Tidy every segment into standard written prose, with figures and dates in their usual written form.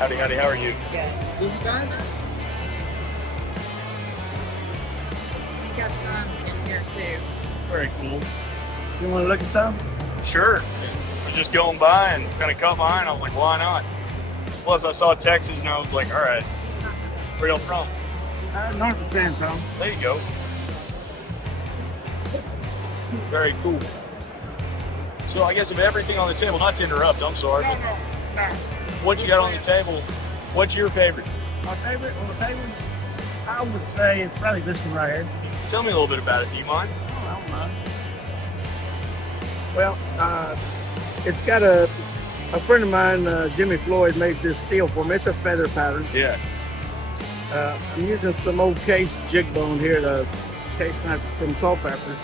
Howdy, howdy, how are you? Will you buy that? It's got some in here too. Very cool. You want to look at some? Sure. I was just going by and kind of caught my eye, and I was like, why not? Plus, I saw Texas, and I was like, all right, where y'all from? North of San Antonio. There you go. Very cool. So I guess of everything on the table, not to interrupt, I'm sorry. No. What you got on the table? What's your favorite? My favorite on the table? I would say it's probably this one right here. Tell me a little bit about it. Do you mind? Oh, I don't mind. Well, it's got a friend of mine, Jimmy Floyd, made this steel for me. It's a feather pattern. Yeah. I'm using some old case jig bone here, the case knife from Culpeppers.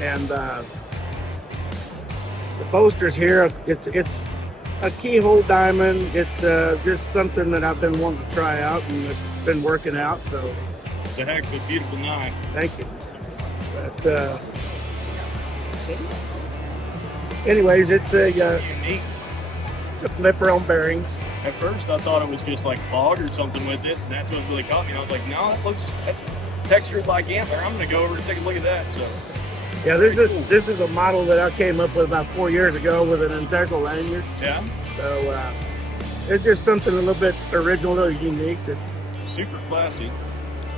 And the bolsters here, it's a keyhole diamond. It's just something that I've been wanting to try out, and it's been working out. So It's a heck of a beautiful knife. thank you. But anyways, it's a Unique. it's a flipper on bearings. At first, I thought it was just like fog or something with it, and that's what really caught me. And I was like, no, that's textured like antler. I'm gonna go over and take a look at that. So Yeah, this is a model that I came up with about 4 years ago with an integral lanyard. yeah, So it's just something a little bit original, a little unique. That super classy.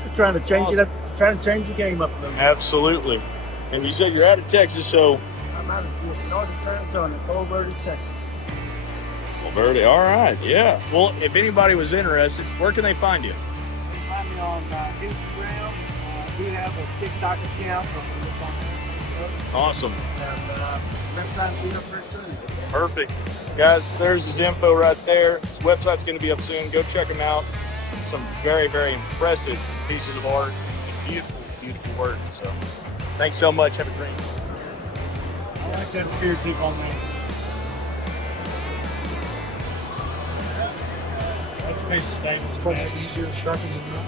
just trying to change it up, trying to change the game up a little. Absolutely. And you said you're out of Texas, so I'm out of North of San Antonio, Cold Verde, Texas. well, Verde. All right, yeah. Well, if anybody was interested, where can they find you? You can find me on Instagram. I do have a TikTok account. So you can look on Facebook. Awesome. And we're trying to be up very soon. Perfect. Guys, there's his info right there. His website's going to be up soon. Go check him out. Some very, very impressive pieces of art. Beautiful, beautiful work. So thanks so much. Have a great day. I like that spear tip on me. That's a piece of stainless. It's probably easier to sharpen than that.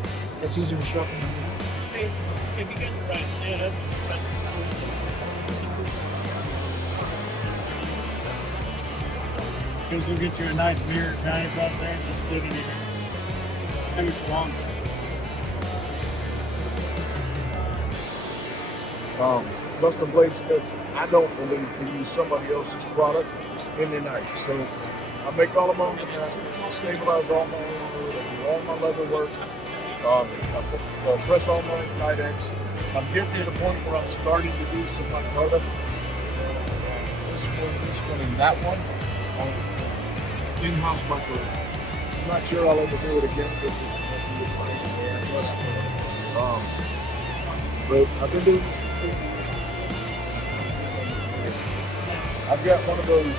What? It's easier to sharpen than that. If you get the right setup, because you'll get you a nice mirror shiny across there. It's just splitting it. Maybe it's longer. Custom blade smiths, I don't believe can use somebody else's product in their knife. So I make all of my own knives, stabilize all my own wood, I do all my leather work, I press all my Kydex. I'm getting to the point where I'm starting to do some my product. This one, and that one, in-house microwave. I'm not sure I'll ever do it again because it's messy, it's pain in the ass. But I've been doing this. I've got one of those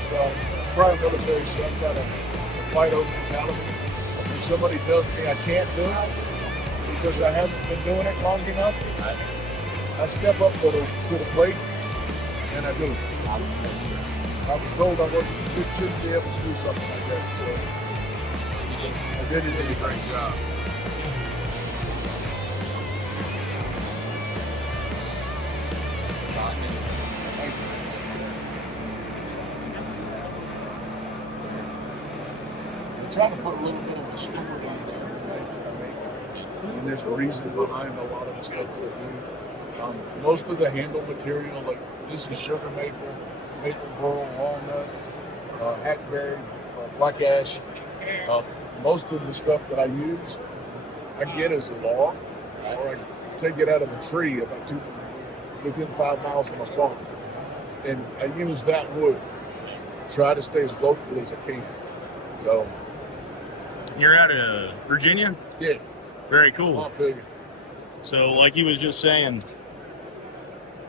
prior military, so I've got a fight over mentality. If somebody tells me I can't do it because I haven't been doing it long enough, I step up to the plate and I do it. I was told I shouldn't be able to do something like that, so I did a great job. I'm trying to put a little bit of a story on there. And there's a reason behind a lot of the stuff that we do. Most of the handle material, like this is sugar maple, maple burl, walnut, hackberry, black ash. Most of the stuff that I use, I get as a log, or I take it out of a tree about within 5 miles from a farm. And I use that wood, try to stay as local as I can. So, You're out of Virginia? yeah, Very cool. not big. So, like he was just saying,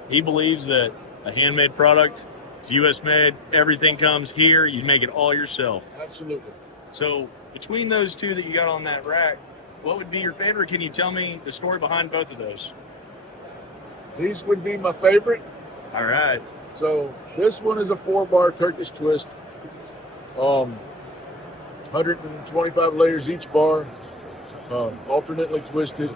he believes that a handmade product, it's U.S. made, everything comes here, you make it all yourself. Absolutely. So, between those two that you got on that rack, what would be your favorite? Can you tell me the story behind both of those? These would be my favorite. All right. So this one is a 4-bar Turkish twist. 125 layers each bar, alternately twisted.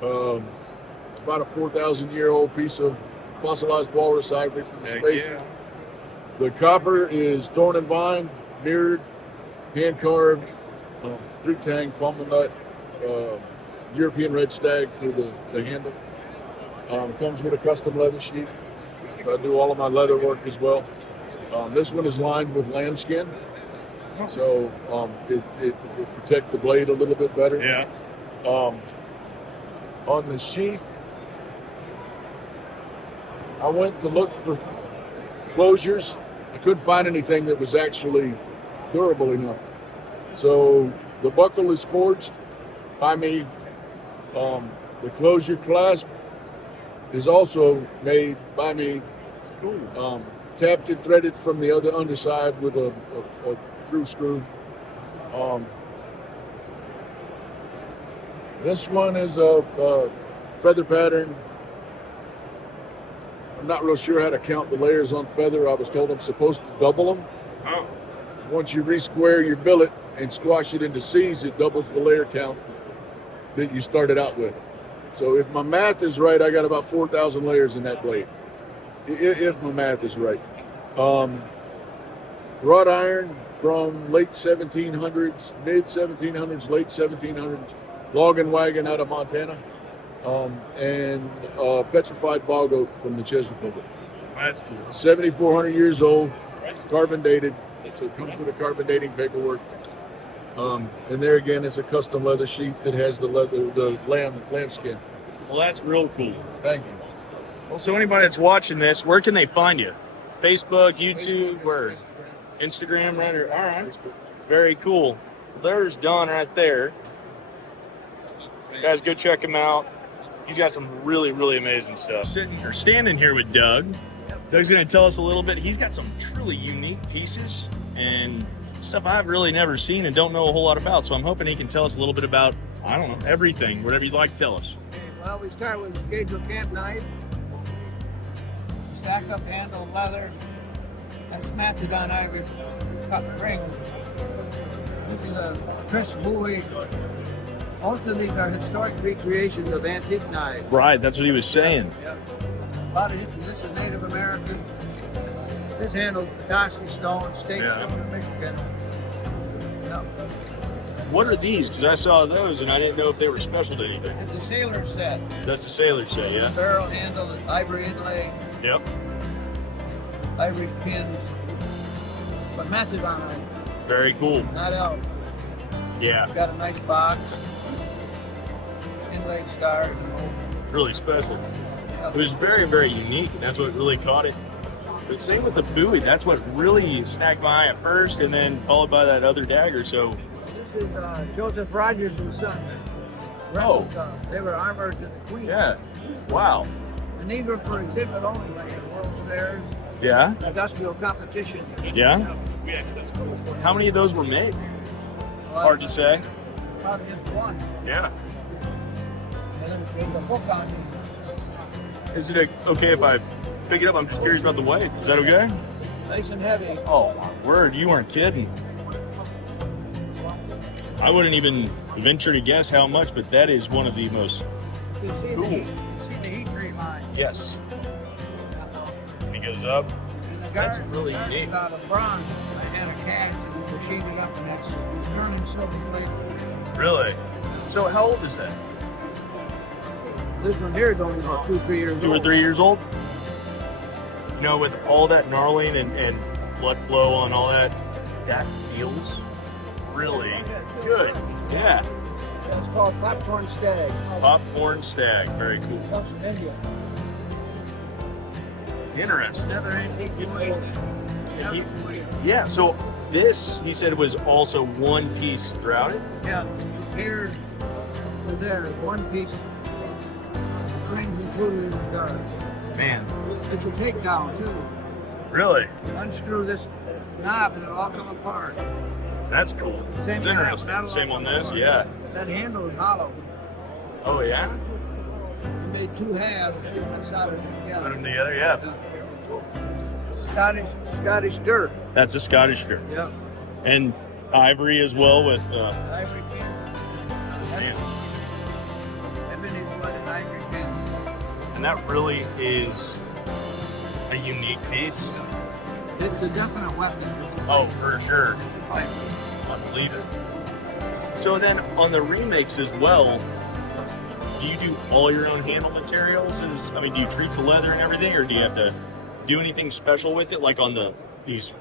About a 4,000-year-old piece of fossilized walrus ivory from the Heck space. yeah. The copper is thorn and vine, mirrored, hand carved, fruit tang, pommel nut, European red stag through the handle. Comes with a custom leather sheath. I do all of my leather work as well. This one is lined with lambskin, so it will protect the blade a little bit better. Yeah. On the sheath, I went to look for closures. I couldn't find anything that was actually durable enough. So the buckle is forged by me. The closure clasp is also made by me. Tapped and threaded from the other underside with a through screw. This one is a feather pattern. I'm not real sure how to count the layers on feather. I was told I'm supposed to double them. Oh. Once you re-square your billet and squash it into C's, it doubles the layer count that you started out with. So if my math is right, I got about 4,000 layers in that blade. If my math is right. Wrought iron from late 1700s, mid 1700s, late 1700s, log and wagon out of Montana, and petrified bog oak from the Czech Republic. That's cool. 7,400 years old, carbon dated, so it comes with a carbon dating paperwork. And there again is a custom leather sheath that has the lamb skin. Well, that's real cool. Thank you. Well, so anybody that's watching this, where can they find you? Facebook, YouTube, where? Instagram, right? All right. Very cool. There's Don right there. Guys, go check him out. He's got some really, really amazing stuff. Standing here with Doug. Doug's going to tell us a little bit. He's got some truly unique pieces and stuff I've really never seen and don't know a whole lot about. So I'm hoping he can tell us a little bit about, I don't know, everything, whatever you'd like to tell us. Well, we start with a schedule camp knife, stack up handle leather, that's Macedon ivory cut ring. This is a crisp buoy. Most of these are historic recreations of antique knives. Right, that's what he was saying. Yep. A lot of it, this is Native American. This handles Petoskey stone, state stone in Michigan. Yep. What are these? Because I saw those and I didn't know if they were special to anything. It's a sailor set. That's a sailor set, yeah? Barrel handle, ivory inlay, Yep. ivory pins, but Macedon ivory, Very cool. not elk. Yeah, Got a nice box, inlaid stars. it's really special. Yeah. It was very, very unique, and that's what really caught it. But same with the buoy. That's what really snagged my eye at first, and then followed by that other dagger. So, This is Joseph Rogers and Sons. oh, They were armored to the Queen. yeah, wow, And these were for exhibit only, like at World Fairs, yeah, industrial competition. yeah. How many of those were made? Hard to say. Probably just one. Yeah. And then there's a book on it. Is it okay if I pick it up? I'm just curious about the weight. Is that okay? Nice and heavy. Oh, my word, you weren't kidding. I wouldn't even venture to guess how much, but that is one of the most You can see, cool. you see the heat treat line. Yes. He goes up. And the That's guard- really the guard's neat. out of bronze. I had a cast and we machined it up, and that's sterling silver plate. Really? So how old is that? This one here is only about 2-3 years old. 2 or 3 years old? You know, with all that gnarling and blood flow and all that, that feels really good. Yeah. It's called Popcorn Stag. Popcorn stag. Very cool. Comes from India. Interesting. Another antique buoy. He- Yeah, so this, he said, was also one piece throughout it. Yeah, here to there, one piece. Frames included in the guard. Man, It's a takedown too. really? You unscrew this knob and it'll all come apart. That's cool. Same It's knob, interesting. not a Same lot on more. this, yeah. That handle is hollow. Oh, yeah? We made two halves and soldered them Put together. them together, yeah. Scottish dirt. That's a Scottish dirt. Yeah. And ivory as well with, Ivory pin. man. Ebony wood and ivory pin. And that really is a unique piece. It's a definite weapon. It's a Oh, for sure. It's a pipe. believe it. So then on the remakes as well, do you do all your own handle materials? I mean, do you treat the leather and everything, or do you have to do anything special with it, like on these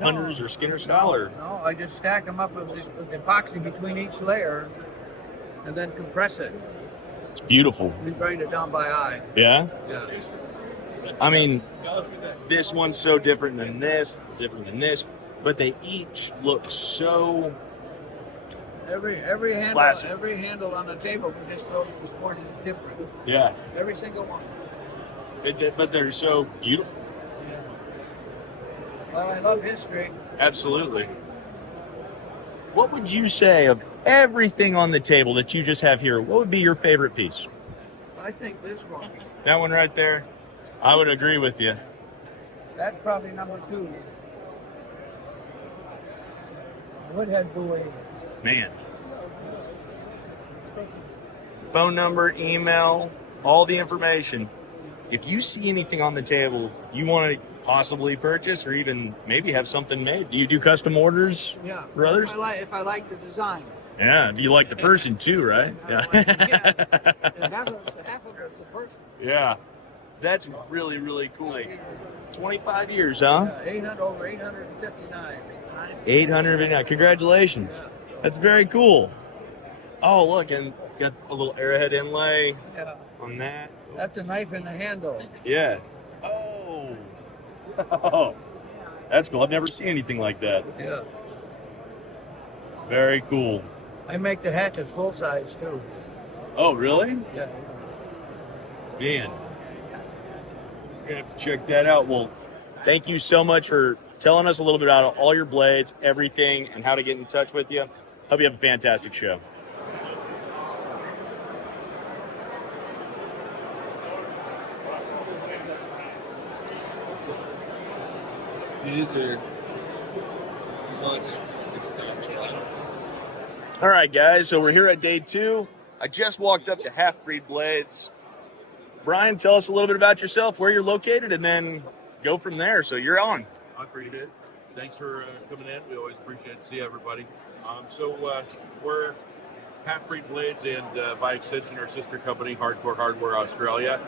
Hunters or Skinner style? Or? No, I just stack them up with epoxy between each layer, and then compress it. It's beautiful. We grind it down by eye. Yeah? Yeah. I mean, this one's so different than this, but they each look so Every handle, classic. every handle on the table we just throw this morning is different. Yeah. Every single one. But they're so beautiful. Well, I love history. Absolutely. What would you say of everything on the table that you just have here? What would be your favorite piece? I think this one. That one right there? I would agree with you. That's probably number 2. Woodhead buoy. Man. Phone number, email, all the information. If you see anything on the table you want to possibly purchase or even maybe have something made, do you do custom orders for others? If I like the design. Yeah, you like the person too, right? Yeah. Half of it's a person. Yeah. That's really, really cool. 25 years, huh? Yeah, over 859. 859. Congratulations. Yeah. That's very cool. Oh, look, and got a little arrowhead inlay on that. That's a knife in the handle. Yeah. Oh. Oh. That's cool. I've never seen anything like that. Yeah. Very cool. I make the hatchets full size too. Oh, really? Yeah. Man. We're going to have to check that out. Well, thank you so much for telling us a little bit about all your blades, everything, and how to get in touch with you. Hope you have a fantastic show. These are much 16 inch. All right, guys, so we're here at day 2. I just walked up to Half Breed Blades. Brian, tell us a little bit about yourself, where you're located, and then go from there. So you're on. I appreciate it. Thanks for coming in. We always appreciate to see everybody. We're Half Breed Blades and by extension our sister company, Hardcore Hardware Australia.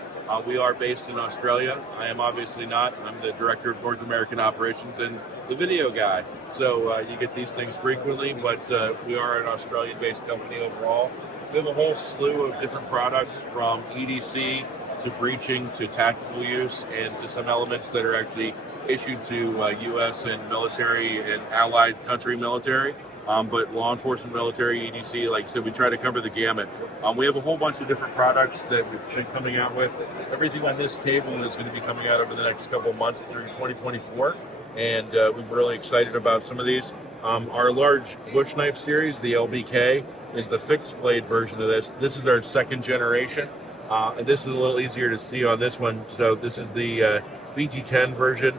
We are based in Australia. I am obviously not. I'm the director of North American operations and the video guy. So you get these things frequently, but we are an Australian-based company overall. We have a whole slew of different products from EDC to breaching to tactical use and to some elements that are actually issued to U.S. and military and allied country military. But law enforcement, military, EDC, like I said, we try to cover the gamut. We have a whole bunch of different products that we've been coming out with. Everything on this table is going to be coming out over the next couple of months through 2024, and we're really excited about some of these. Our large bush knife series, the LBK, is the fixed blade version of this. This is our second generation, and this is a little easier to see on this one. So this is the BG10 version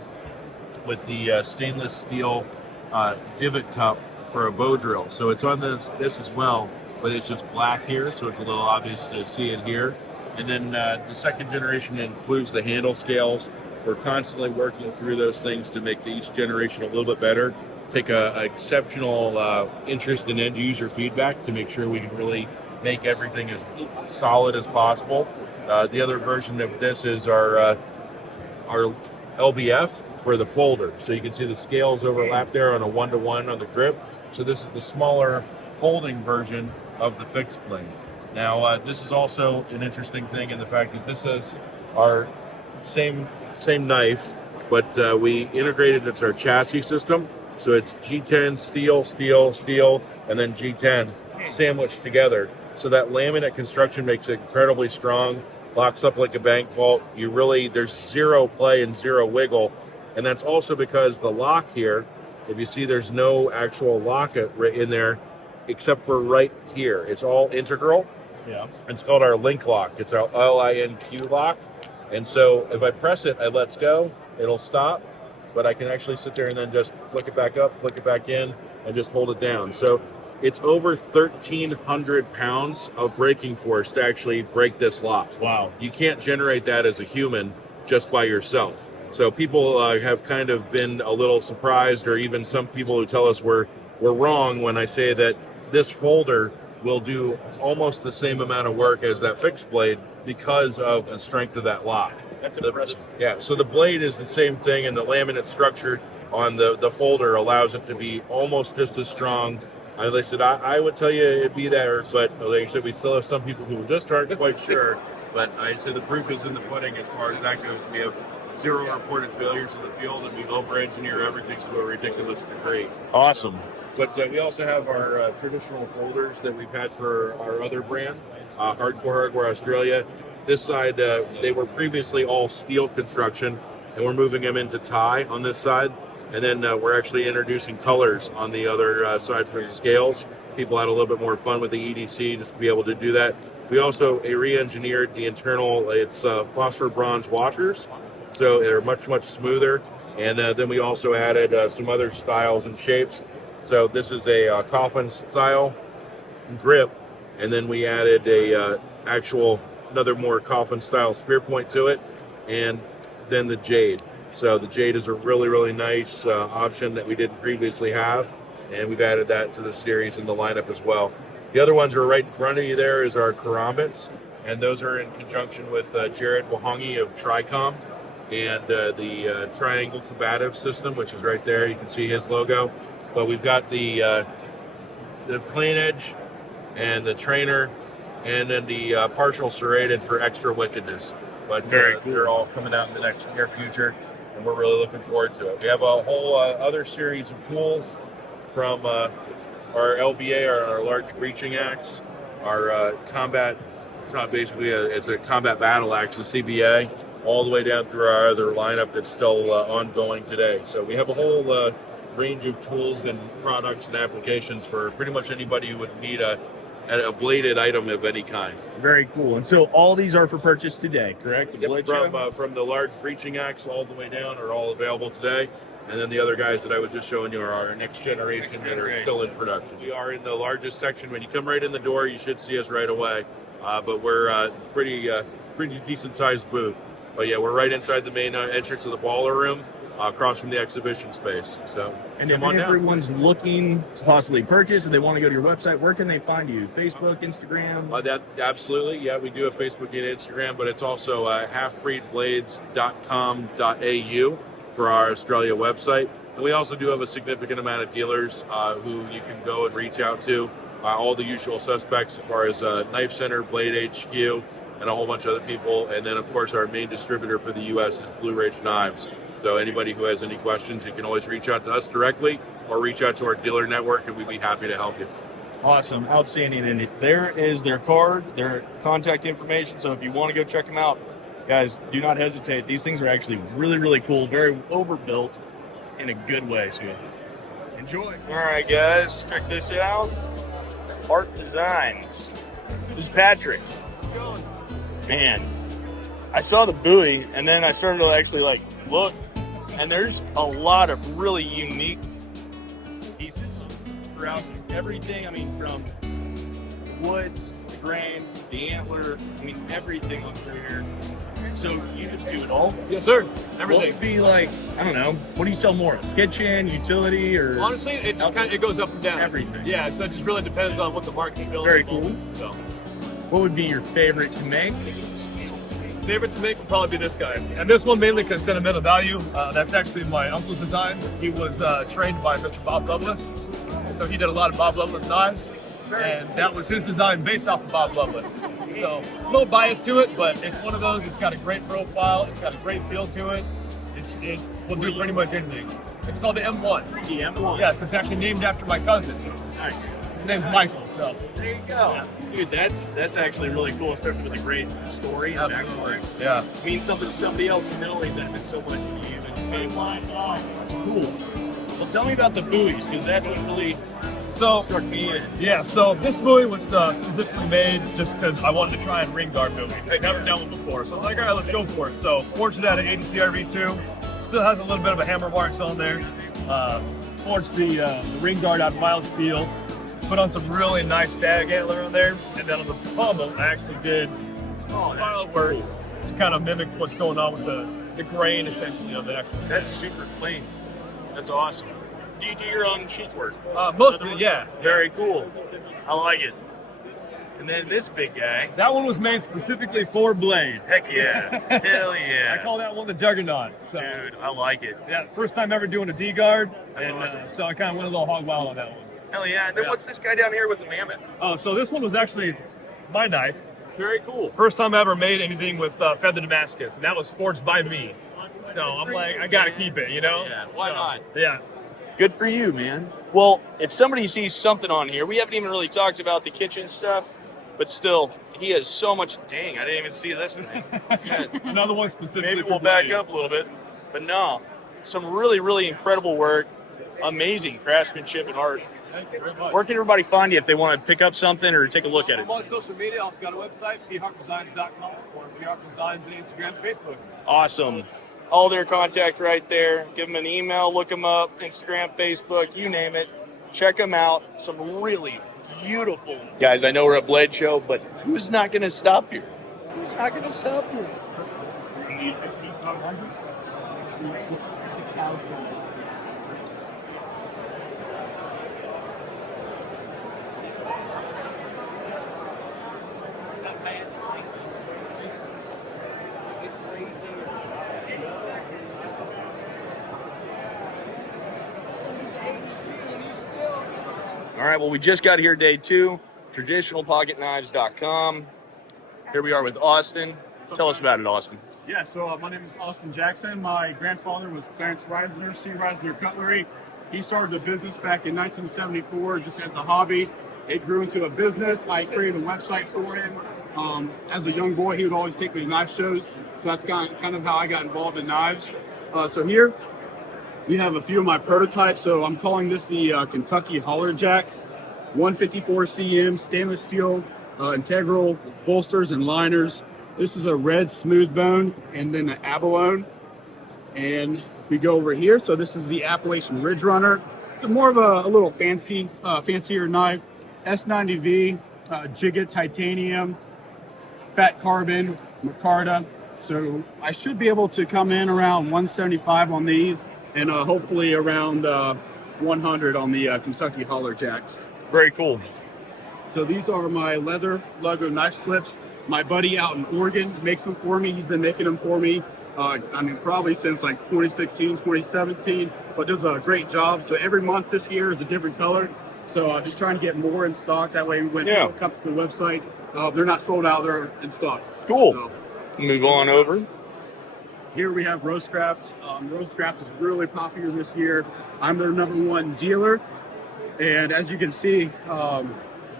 with the stainless steel divot cup for a bow drill. So it's on this as well, but it's just black here, so it's a little obvious to see it here. And then the second generation includes the handle scales. We're constantly working through those things to make each generation a little bit better. Take a exceptional interest in end user feedback to make sure we can really make everything as solid as possible. The other version of this is our LBF for the folder. So you can see the scales overlap there on a 1-to-1 on the grip. So this is the smaller folding version of the fixed blade. Now this is also an interesting thing in the fact that this is our same knife, but we integrated it's our chassis system. So it's G10 steel, steel, steel, and then G10 sandwiched together. So that laminate construction makes it incredibly strong, locks up like a bank vault. There's zero play and zero wiggle. And that's also because the lock here, if you see there's no actual lock in there except for right here. It's all integral. Yeah. It's called our link lock. It's our LINQ lock. And so if I press it, I lets go, it'll stop, but I can actually sit there and then just flick it back up, flick it back in, and just hold it down. So it's over 1,300 pounds of braking force to actually break this lock. Wow. You can't generate that as a human just by yourself. So people have kind of been a little surprised, or even some people who tell us we're were wrong when I say that this folder will do almost the same amount of work as that fixed blade because of the strength of that lock. That's impressive. Yeah, so the blade is the same thing, and the laminate structure on the folder allows it to be almost just as strong. As I said, I would tell you it'd be there, but like I said, we still have some people who just aren't quite sure. But I say the proof is in the pudding as far as that goes. We have 0 reported failures in the field, and we over-engineer everything to a ridiculous degree. Awesome. But we also have our traditional folders that we've had for our other brand, Hardcore Hardware Australia. This side, they were previously all steel construction, and we're moving them into tie on this side. And then we're actually introducing colors on the other side for the scales. People had a little bit more fun with the EDC just to be able to do that. We also re-engineered the internal, it's phosphor bronze washers, so they're much, much smoother. And then we also added some other styles and shapes. So this is a coffin style grip, and then we added a another more coffin style spear point to it, and then the jade. So the jade is a really, really nice option that we didn't previously have, and we've added that to the series and the lineup as well. The other ones are right in front of you there is our karambits, and those are in conjunction with Jared Wahangi of Tricom and the Triangle Combative System, which is right there. You can see his logo. But we've got the plain edge and the trainer, and then the partial serrated for extra wickedness. But they're all coming out in the near future, and we're really looking forward to it. We have a whole other series of tools from our LBA, our large breaching axe, our combat, it's a combat battle axe, a CBA, all the way down through our other lineup that's still ongoing today. So we have a whole range of tools and products and applications for pretty much anybody who would need a bladed item of any kind. Very cool. And so all these are for purchase today, correct? From the large breaching axe all the way down are all available today. And then the other guys that I was just showing you are our next generation that are still in production. We are in the largest section. When you come right in the door, you should see us right away. But we're pretty decent sized booth. But yeah, we're right inside the main entrance of the baller room, across from the exhibition space. So, and if everyone's looking to possibly purchase and they want to go to your website, where can they find you? Facebook, Instagram? That absolutely, yeah. We do have Facebook and Instagram, but it's also halfbreedblades.com.au for our Australia website. And we also do have a significant amount of dealers who you can go and reach out to. All the usual suspects as far as Knife Center, Blade HQ, and a whole bunch of other people. And then, of course, our main distributor for the U.S. is Blue Ridge Knives. So anybody who has any questions, you can always reach out to us directly or reach out to our dealer network, and we'd be happy to help you. Awesome. Outstanding. And there is their card, their contact information. So if you want to go check them out, guys, do not hesitate. These things are actually really, really cool, very overbuilt in a good way. So enjoy. All right, guys, check this out. Art Designs. This is Patrick. Man, I saw the buoy, and then I started to actually look, and there's a lot of really unique pieces throughout everything. I mean, from the woods, the grain, the antler, everything up through here. So you just do it all? Yes, sir. Everything. What would be I don't know, what do you sell more? Kitchen, utility, or? Honestly, it just it goes up and down. Everything. Yeah, so it just really depends on what the market's feeling. Very cool. So, what would be your favorite to make? Favorite to make would probably be this guy. And this one mainly because sentimental value. That's actually my uncle's design. He was trained by Mr. Bob Loveless. So he did a lot of Bob Loveless knives. And that was his design based off of Bob Loveless. So a little biased to it, but it's one of those. It's got a great profile. It's got a great feel to it. It will do pretty much anything. It's called the M1. The M1? Yes, it's actually named after my cousin. Nice. His name's Michael, so. There you go. Yeah. Dude, that's actually really cool, especially with a great story and backstory. Yeah. It means something to somebody else knowing that meant so much to you and your family. That's cool. Well, tell me about the buoys, because that's what really struck me in. Yeah, so this buoy was specifically made just because I wanted to try and ring guard buoy. I'd never done one before, so I was like, all right, let's go for it. So forged it out of 80 CRV2. Still has a little bit of a hammer marks on there. Forged the ring guard out of mild steel. Put on some really nice stag antler on there, and then on the pommel, I actually did file work to kind of mimic what's going on with the grain, essentially, of the actual. That's super clean. That's awesome. do you do your own sheath work? Most of it, yeah. Very cool. I like it. And then this big guy. That one was made specifically for Blade. Heck yeah. Hell yeah. I call that one the Juggernaut. So, Dude, I like it. yeah, first time ever doing a D guard. That's and awesome. so I kind of went a little hog wild on that one. Hell yeah. And then what's this guy down here with the mammoth? Oh, so this one was actually my knife. Very cool. First time I ever made anything with feather Damascus, and that was forged by me. So I'm like, I gotta keep it, you know? Yeah, why not? Yeah. Good for you, man. Well, if somebody sees something on here, we haven't even really talked about the kitchen stuff, but still, he has so much. Dang, I didn't even see this thing. God. Another one specifically. Maybe for we'll back Blade. up a little bit, but no, some really, really incredible work, amazing craftsmanship and art. Thank you very much. Where can everybody find you if they want to pick up something or take a look at it? I'm on social media. Also got a website, phawkdesigns.com, or phawkdesigns on Instagram, Facebook. Awesome. All their contact right there. Give them an email, look them up, Instagram, Facebook, you name it. Check them out. Some really beautiful. Guys, I know we're at Blade Show, but who's not going to stop here? Who's not going to stop here? All right, well, we just got here day 2, traditionalpocketknives.com. Here we are with Austin. Tell us about it, Austin. Yeah, so my name is Austin Jackson. My grandfather was Clarence Reisner, C. Reisner Cutlery. He started the business back in 1974 just as a hobby. It grew into a business. I created a website for him. As a young boy, he would always take me to knife shows. So that's kind of how I got involved in knives. So here we have a few of my prototypes. So I'm calling this the Kentucky Holler Jack. 154 cm stainless steel, integral bolsters and liners. This is a red smooth bone and then an abalone. And we go over here. So this is the Appalachian Ridge Runner. It's more of a little fancier knife. S90V, Giga titanium, fat carbon, micarta. So I should be able to come in around 175 on these, and hopefully around 100 on the Kentucky Holler Jacks. Very cool. So these are my leather logo knife slips. My buddy out in Oregon makes them for me. He's been making them for me, probably since like 2016, 2017, but does a great job. So every month this year is a different color. So I'm just trying to get more in stock. That way when people come to the website, they're not sold out, they're in stock. Cool. So, move on over. here we have Roastcraft. Roastcraft is really popular this year. I'm their #1 dealer. And as you can see,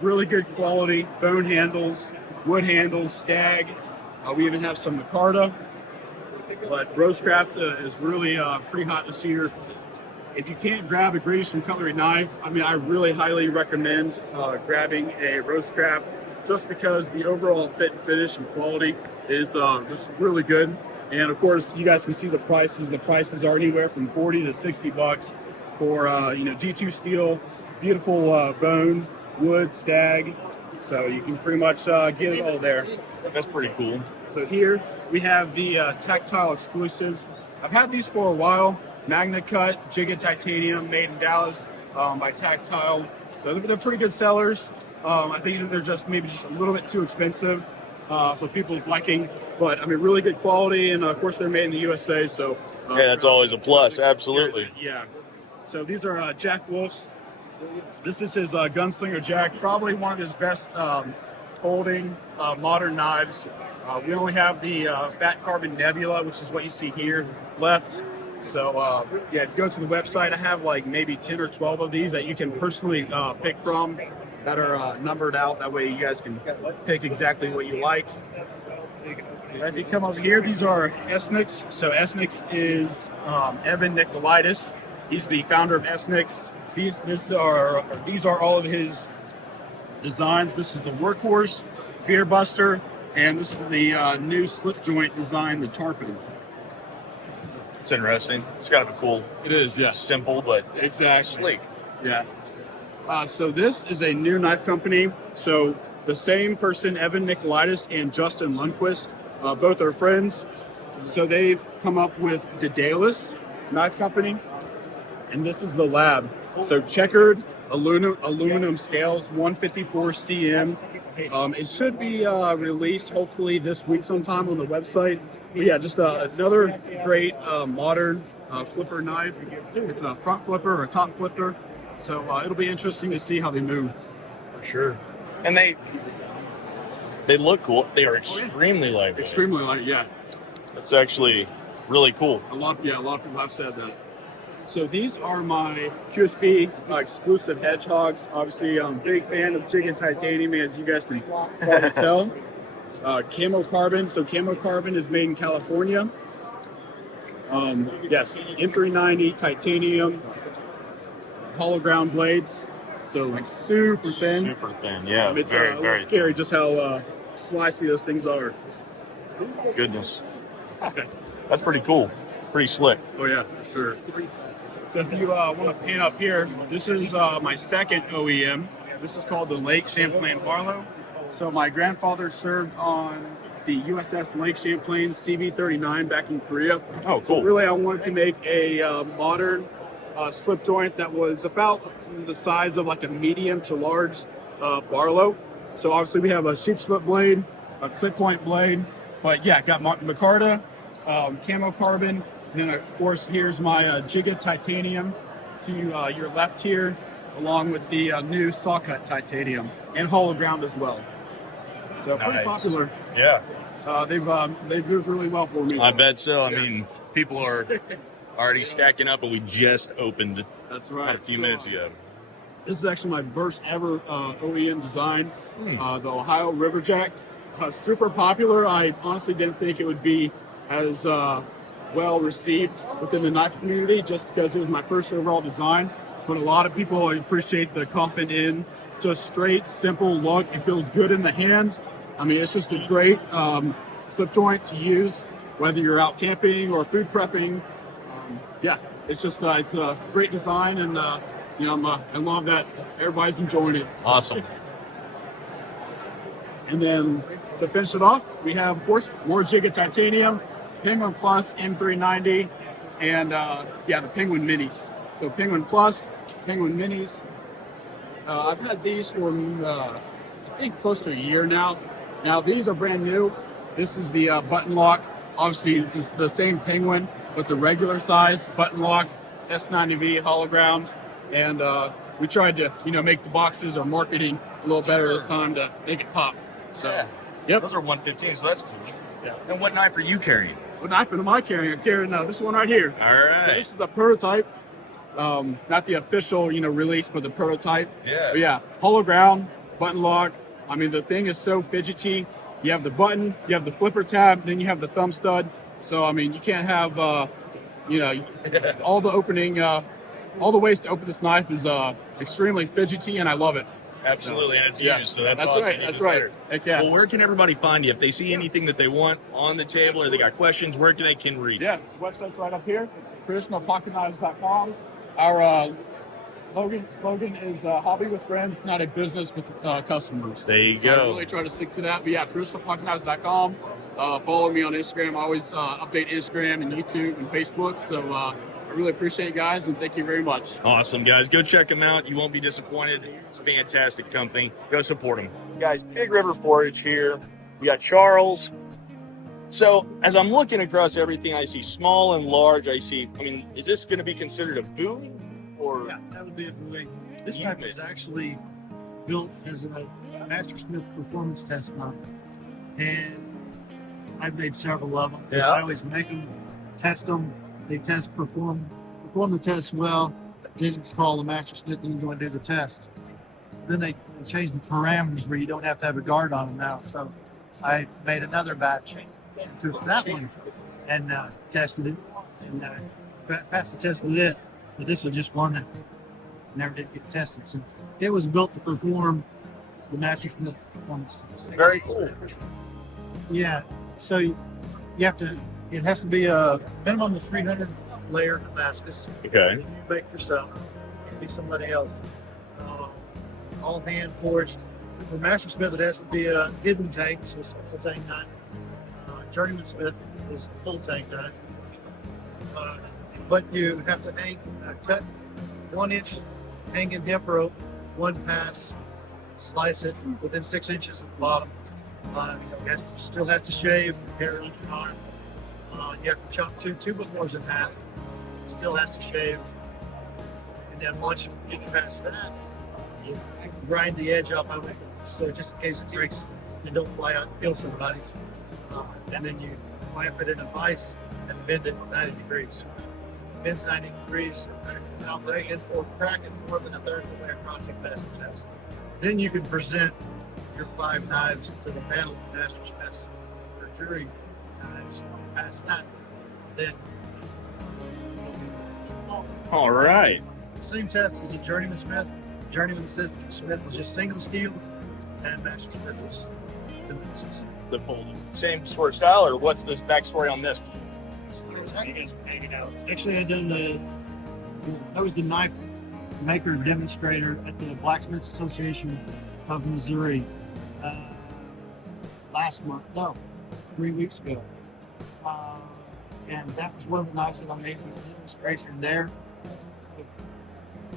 really good quality bone handles, wood handles, stag. We even have some micarta. But Roastcraft is really pretty hot this year. If you can't grab a Great Eastern Cutlery knife, I really highly recommend grabbing a Roastcraft just because the overall fit and finish and quality is just really good. And of course, you guys can see the prices. The prices are anywhere from $40 to $60 for D2 steel, beautiful bone, wood, stag. So you can pretty much get it all there. That's pretty cool. So here we have the tactile exclusives. I've had these for a while. Magna Cut, Giga Titanium, made in Dallas by Tactile. So they're pretty good sellers. I think they're maybe just a little bit too expensive for people's liking. But really good quality, and of course they're made in the USA. So Yeah, that's always a plus. Absolutely. yeah. So these are Jack Wolf's. This is his Gunslinger Jack, probably one of his best folding modern knives. We only have the Fat Carbon Nebula, which is what you see here, left. So yeah, if you go to the website, I have like maybe 10 or 12 of these that you can personally pick from that are numbered out. That way you guys can pick exactly what you like. If you come over here, these are Esnix. So Esnix is Evan Nicolaitis. He's the founder of Esnix. These are all of his designs. This is the Workhorse, Beer Buster, and this is the new slip joint design, the Tarpon. It's interesting. It's kind of a cool. It is, yeah. Simple, but Exactly. sleek. Yeah. So this is a new knife company. So the same person, Evan Nicolaitis and Justin Lundquist, both are friends. So they've come up with Daedalus Knife Company. and this is the lab. So checkered aluminum scales, 154 cm. It should be released hopefully this week sometime on the website. But yeah, just another great modern flipper knife. It's a front flipper or a top flipper, so it'll be interesting to see how they move. For sure. And they look cool. They are extremely lightweight. Extremely light, yeah. That's actually really cool. A lot of people have said that. So these are my QSP exclusive hedgehogs. Obviously, I'm a big fan of Jig and Titanium, as you guys can probably tell. Camo carbon. So camo carbon is made in California. Yes, M390 titanium hollow ground blades. So like super thin. Super thin, yeah. It's very, a little very scary just how slicey those things are. Goodness. That's pretty cool. Pretty slick. Oh yeah, for sure. So if you want to pan up here, this is my second OEM. This is called the Lake Champlain Barlow. So my grandfather served on the USS Lake Champlain CV-39 back in Korea. Oh, cool. So really, I wanted to make a modern slip joint that was about the size of like a medium to large Barlow. So obviously we have a sheep's foot blade, a clip point blade, but yeah, got micarta, camo carbon. And then of course here's my Giga titanium to your left here, along with the new saw cut titanium and hollow ground as well. So pretty Nice. popular. Yeah. They've moved really well for me. I bet so. I mean, people are already stacking up, and we just opened That's right. a few minutes ago. This is actually my first ever OEM design, the Ohio River Jack. Super popular. I honestly didn't think it would be as well received within the knife community just because it was my first overall design. But a lot of people appreciate the coffin in, just straight, simple look. It feels good in the hand. I mean, it's just a great slip joint to use, whether you're out camping or food prepping. Yeah, it's just it's a great design, and you know, I love that everybody's enjoying it. Awesome. And then to finish it off, we have, of course, more Giga Titanium, Penguin Plus M390, and yeah, the Penguin Minis. So Penguin Plus, Penguin Minis. I've had these for I think close to a year now. Now these are brand new. This is the button lock. Obviously, it's the same Penguin, but the regular size button lock, S90V hollow ground, and we tried to make the boxes or marketing a little better this time to make it pop. So, Yeah. yep. Those are 115, so that's cool. Yeah. And what knife are you carrying? What knife am I carrying? I'm carrying this one right here. All So right. this is the prototype, not the official release, but the prototype. Yeah. But yeah, hollow ground, button lock. I mean, the thing is so fidgety. You have the button, you have the flipper tab, then you have the thumb stud. So I mean, you can't have all the opening, all the ways to open this knife is extremely fidgety, and I love it. Absolutely, and it's Yeah. used, so that's That's awesome. right, Even that's right. better. Heck yeah. Well, where can everybody find you? If they see anything that they want on the table or they got questions, where can they reach? Yeah, website's right up here, traditionalpocketknives.com. Our slogan is hobby with friends, not a business with customers. There you So go. I really try to stick to that. But yeah, traditionalpocketknives.com. Follow me on Instagram. I always update Instagram and YouTube and Facebook. So I really appreciate you guys, and thank you very much. Awesome, guys. Go check them out. You won't be disappointed. It's a fantastic company. Go support them. Guys, big River Forage here. We got Charles. So as I'm looking across everything, I see small and large. I mean, is this going to be considered a buoy? Or Yeah, that would be a buoy. This Yeah. knife is actually built as a Mastersmith performance test knife, and I've made several of them. Yeah. I always make them, test them. They perform the test well. Then it's called the Mastersmith, and you go and do the test. Then they change the parameters where you don't have to have a guard on them now. So I made another batch and took that one and tested it and passed the test with it. But this was just one that never did get tested. So it was built to perform the Mastersmith performance test. very cool. Yeah. So you have to. It has to be a minimum of 300 layer Damascus. Okay. Then you make yourself. It can be somebody else. All hand forged. For Mastersmith, it has to be a hidden tank, so it's a full tank knife. Journeyman Smith is a full tank knife. But you have to cut 1-inch hanging hemp rope, one pass, slice it within 6 inches of the bottom. Still has to shave hair on your arm. You have to chop two befores in half. Still has to shave. And then once you get past that, you grind the edge off of it, so just in case it breaks and don't fly out and kill somebody. And then you clamp it in a vise and bend it 90 degrees. Bends 90 degrees without breaking or cracking more than a third of the way across, you pass the test. Then you can present your 5 knives to the panel of master smiths or jury knives. Past that, then All right. same test as a journeyman smith. Journeyman smith is just single steel, and master smith is the pieces. The folding. Same sort of style, or what's the backstory on this? Actually, I was the knife maker demonstrator at the Blacksmiths Association of Missouri last month. No, 3 weeks ago. And that was one of the knives that I made for the demonstration there.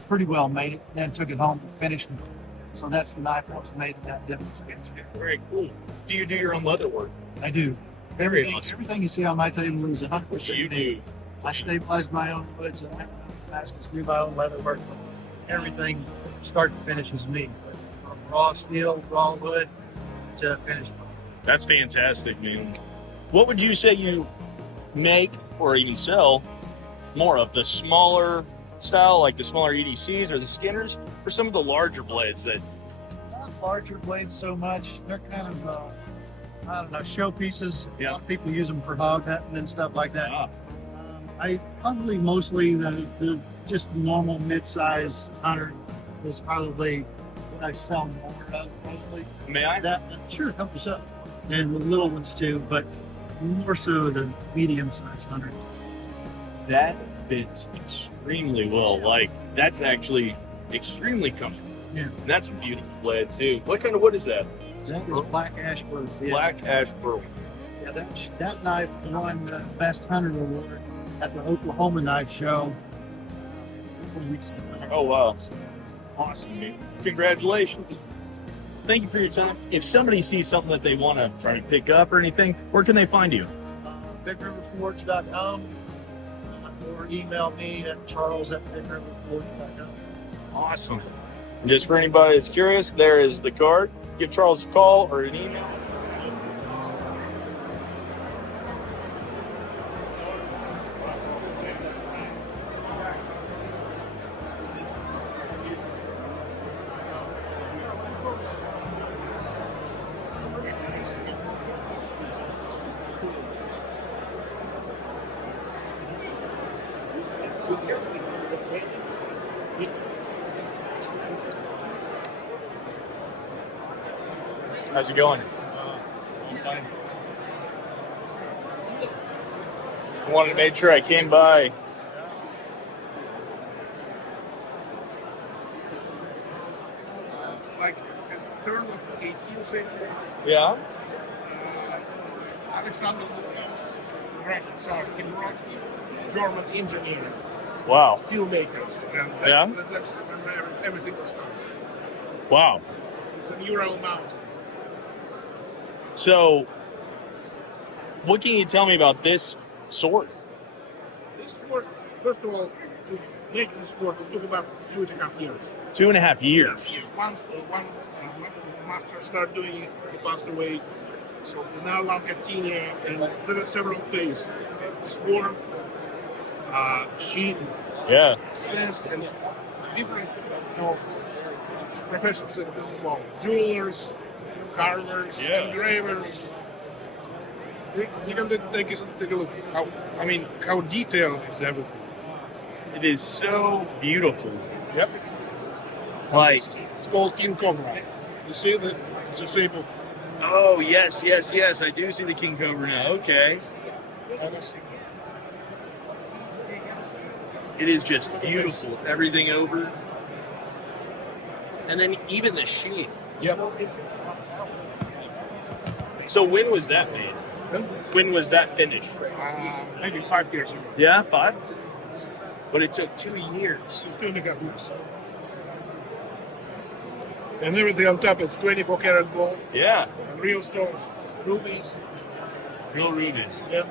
Pretty well made it, then took it home and finished it. So that's the knife that was made in that demonstration. Very cool. Do you do your own leather work? I do. Very awesome. Everything you see on my table is 100% You made. do. I stabilize my own woods and I baskets, do my own leather work. Everything start to finish is me. From raw steel, raw wood to finished. That's fantastic, man. What would you say you make or even sell more of? The smaller style, like the smaller EDCs or the Skinners, or some of the larger blades that... Not larger blades so much. They're kind of, I don't know, showpieces. Yeah. A lot of people use them for hog hunting and stuff like that. Ah. I probably mostly the just normal mid-size hunter is probably what I sell more of mostly. May I? That sure, help us up. And the little ones too, but more so the medium-sized hunter. That fits extremely well. Like, that's actually extremely comfortable. Yeah. And that's a beautiful blade, too. What kind of wood is that? That is black ash pearl. Yeah. Black ash pearl. Yeah, that knife won the Best Hunter Award at the Oklahoma Knife Show 4 weeks ago. Oh, wow. Awesome, man. Congratulations. Thank you for your time. If somebody sees something that they want to try to pick up or anything, where can they find you? BigRiverForge.com or email me at charles@BigRiverForge.com. Awesome. And just for anybody that's curious, there is the card. Give Charles a call or an email. How's it going? I wanted to make sure I came by. Like at the turn of the 18th century, Yeah? Alexander the First, the Russian Tsar, he brought German engineering, Wow. steel makers, and that's when everything starts. Wow. It's a neural mountain. So, what can you tell me about this sword? This sword, first of all, to make this sword, it took about 2.5 years. 2.5 years. Once one master started doing it, he passed away. So now I'm continuing, and there are several phases: sword, sheath, Yeah. fence, and different professions that build as well. Jewelers, carvers, Yeah. engravers. You can take a look how detailed is everything. It is so beautiful. Yep. Like, It's called King Cobra. You see the it's the shape of oh, yes. I do see the King Cobra now. Okay. It is just beautiful. Everything over. And then even the sheath. Yep. So when was that made? When was that finished? Maybe 5 years ago. Yeah, 5. But it took 2 years. 2.5 years. And everything on top, it's 24 karat gold Yeah. and real stones, rubies. Real rubies. Yep.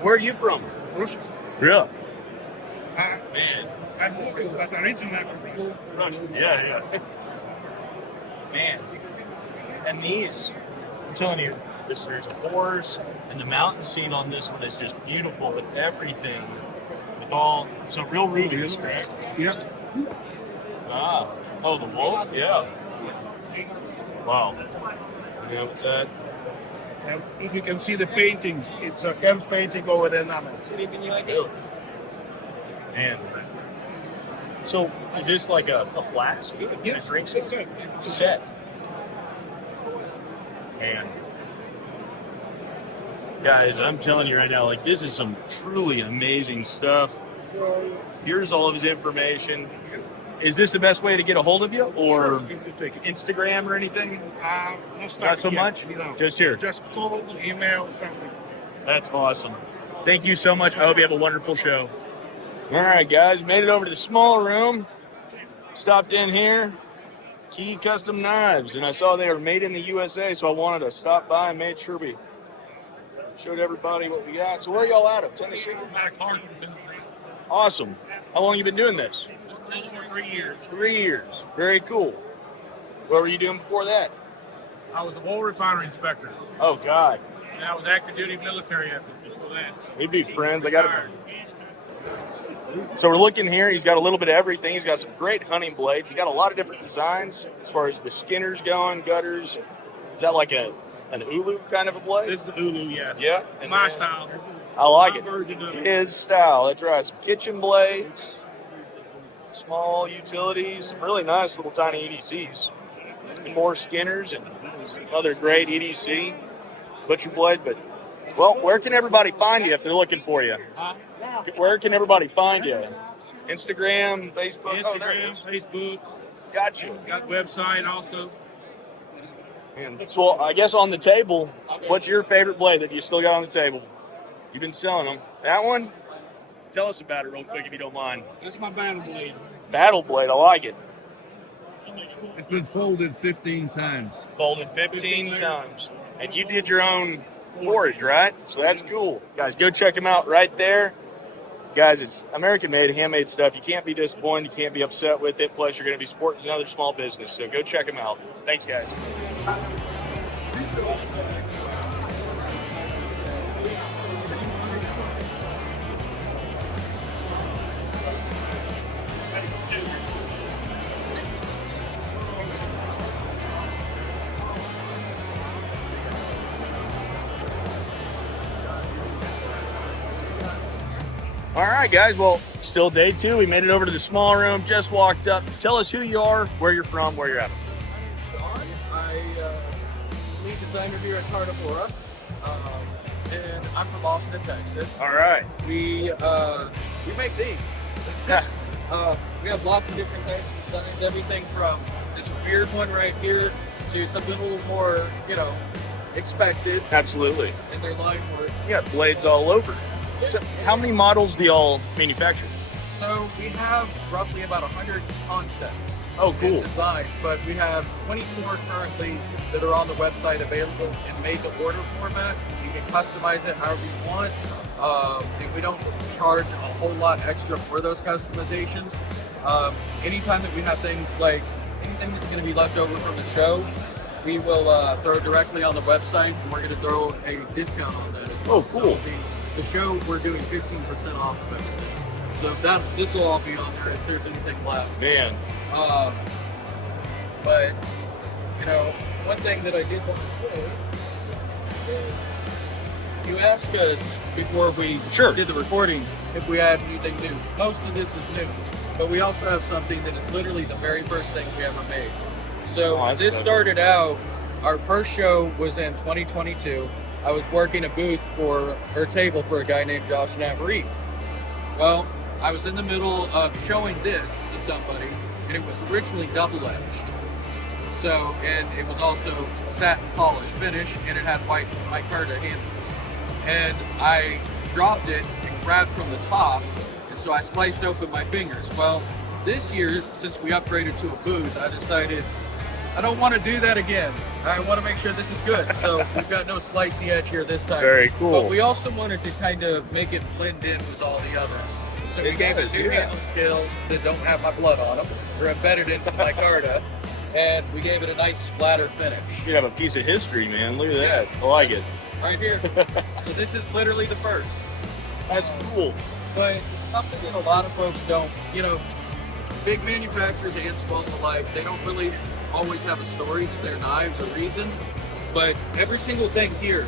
Where are you from? Russia. Real. Man. I'm local, but originally from Russia. Yeah. Man. And these, I'm telling you, there's a horse, and the mountain scene on this one is just beautiful with everything. With all, so real rubies, correct? Yep. Ah. Oh, the wolf? Yeah. Wow. Yeah, what's that? And if you can see the paintings, it's a hand painting over the enamel. Man. So, is this like a flask? Yes, A drink it's a set? set. It's a Set. Man. Guys, I'm telling you right now, like, this is some truly amazing stuff. Here's all of his information. Is this the best way to get a hold of you, or You can take it. Instagram or anything? Not so yet, much? No. Just here. Just call, email, something. That's awesome. Thank you so much. I hope you have a wonderful show. All right, guys, made it over to the small room. Stopped in here. Key Custom Knives, and I saw they were made in the USA, so I wanted to stop by and made sure we showed everybody what we got. So where are y'all out of? Tennessee? Awesome. How long you been doing this? Over 3 years. 3 years. Very cool. What were you doing before that? I was a oil refinery inspector, Oh, God. and I was active duty military after before that. We'd be friends. I got him. So we're looking here. He's got a little bit of everything. He's got some great hunting blades. He's got a lot of different designs as far as the skinners going, gutters. Is that like an Ulu kind of a blade? This is the Ulu, yeah. Yeah. It's And my then- style. I like My it. version of it. His style. That's right. Some kitchen blades, small utilities, some really nice little tiny EDCs, and more skinners and other great EDC butcher blade. But well, where can everybody find you if they're looking for you? Where can everybody find you? Instagram, Facebook. Oh, there it Instagram, is. Facebook, Got you. got website also. And so I guess on the table, what's your favorite blade that you still got on the table? You've been selling them. That one? Tell us about it real quick if you don't mind. That's my battle blade. Battle blade, I like it. It's been folded 15 times. Folded 15 times. And you did your own forage, right? So that's cool. Guys, go check them out right there. Guys, it's American-made, handmade stuff. You can't be disappointed. You can't be upset with it. Plus, you're going to be supporting another small business. So go check them out. Thanks, guys. All right, guys. Well, still day 2. We made it over to the small room. Just walked up. Tell us who you are, where you're from, where you're at. I lead designer here at CAvora, and I'm from Austin, Texas. All right. We make things. We have lots of different types of designs, everything from this weird one right here to something a little more, expected Absolutely. in their line work. Yeah, blades all over. So how many models do y'all manufacture? So we have roughly about 100 concepts Oh, cool. and designs, but we have 24 currently that are on the website available in made-to-order format. You can customize it however you want, and we don't charge a whole lot extra for those customizations. Anytime that we have things like anything that's going to be left over from the show, we will throw directly on the website, and we're going to throw a discount on that as well. Oh, cool. So the show, we're doing 15% off of everything. So this will all be on there if there's anything left. Man. But one thing that I did want to say is you asked us before we did the recording if we had anything new. Most of this is new, but we also have something that is literally the very first thing we ever made. So this started out, our first show was in 2022. I was working a booth or table for a guy named Josh Navarrete. Well, I was in the middle of showing this to somebody, and it was originally double-edged. So, and it was also satin polish finish, and it had white micarta handles. And I dropped it and grabbed from the top, and so I sliced open my fingers. Well, this year, since we upgraded to a booth, I decided I don't want to do that again. I want to make sure this is good. So we've got no slicey edge here this time. Very cool. But we also wanted to kind of make it blend in with all the others. So we gave it new handle scales that don't have my blood on them. They're embedded into my micarta. And we gave it a nice splatter finish. You have a piece of history, man. Look at that. I like it. Right here. So this is literally the first. That's cool. But something that a lot of folks don't, big manufacturers and small alike, they don't really always have a story to their knives, a reason. But every single thing here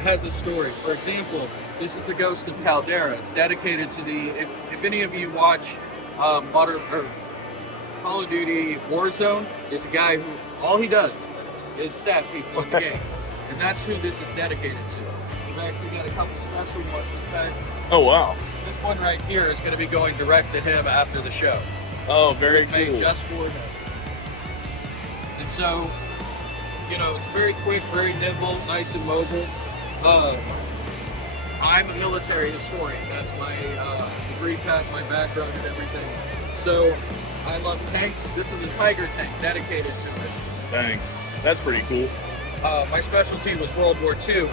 has a story. For example, this is the Ghost of Caldera. It's dedicated to if any of you watch modern or Call of Duty Warzone, is a guy who all he does is stab people in the game. And that's who this is dedicated to. We've actually got a couple special ones. In fact, oh wow, this one right here is going to be going direct to him after the show. Oh, very It's made cool. just for him. And so, it's very quick, very nimble, nice and mobile. I'm a military historian. That's my degree path, my background and everything. So I love tanks. This is a Tiger tank dedicated to it. Dang, that's pretty cool. My specialty was World War II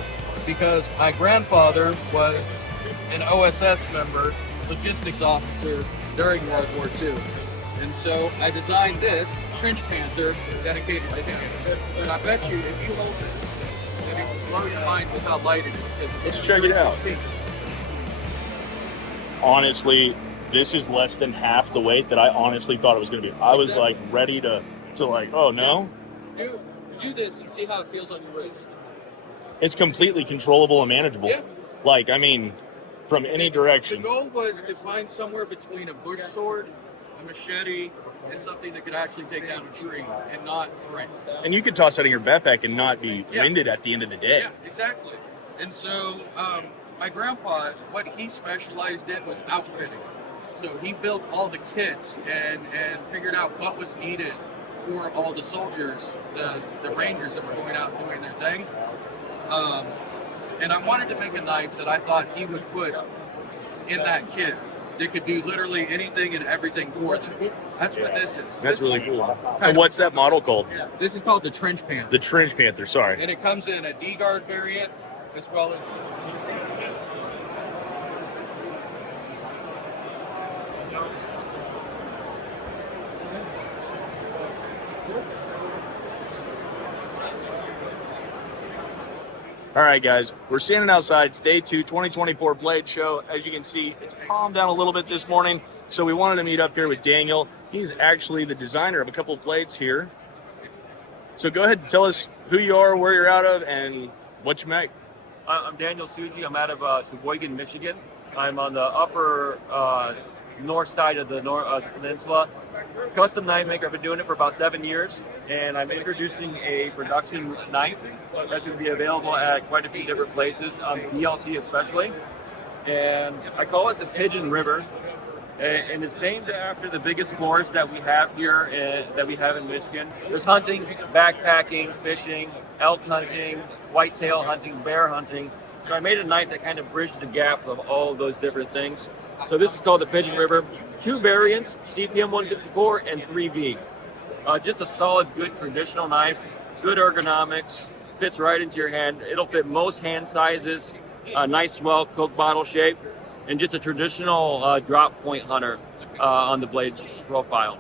because my grandfather was an OSS member, logistics officer during World War II. And so I designed this Trench Panther dedicated to him. And I bet you if you hold this, then it will blow your mind with how light it is because it's Let's check it out. 3/16. Honestly, this is less than half the weight that I honestly thought it was going to be. I was like ready to like, oh no. Do this and see how it feels on your wrist. It's completely controllable and manageable. Yeah. Like, I mean, from any direction. The goal was to find somewhere between a bush sword, a machete, and something that could actually take down a tree and not break. And you could toss that in your backpack and not be winded at the end of the day. Yeah, exactly. And so my grandpa, what he specialized in was outfitting. So he built all the kits and figured out what was needed for all the soldiers, the rangers that were going out and doing their thing. And I wanted to make a knife that I thought he would put in that kit that could do literally anything and everything for them. That's what this is. That's This really is cool. And what's that model called? This is called the Trench Panther. The Trench Panther, sorry. And it comes in a D-guard variant as well as All right, guys, we're standing outside. It's day 2, 2024 Blade Show. As you can see, it's calmed down a little bit this morning, so we wanted to meet up here with Daniel. He's actually the designer of a couple of blades here. So go ahead and tell us who you are, where you're out of, and what you make. I'm Daniel Suji. I'm out of Sheboygan, Michigan. I'm on the upper north side of the peninsula. Custom knife maker. I've been doing it for about 7 years, and I'm introducing a production knife that's going to be available at quite a few different places, DLT especially. And I call it the Pigeon River, and it's named after the biggest forest that we have here, that we have in Michigan. There's hunting, backpacking, fishing, elk hunting, whitetail hunting, bear hunting. So I made a knife that kind of bridged the gap of all of those different things. So this is called the Pigeon River. 2 variants, CPM 154 and 3V. Just a solid, good traditional knife, good ergonomics, fits right into your hand. It'll fit most hand sizes, nice, swell, Coke bottle shape, and just a traditional drop point hunter on the blade profile.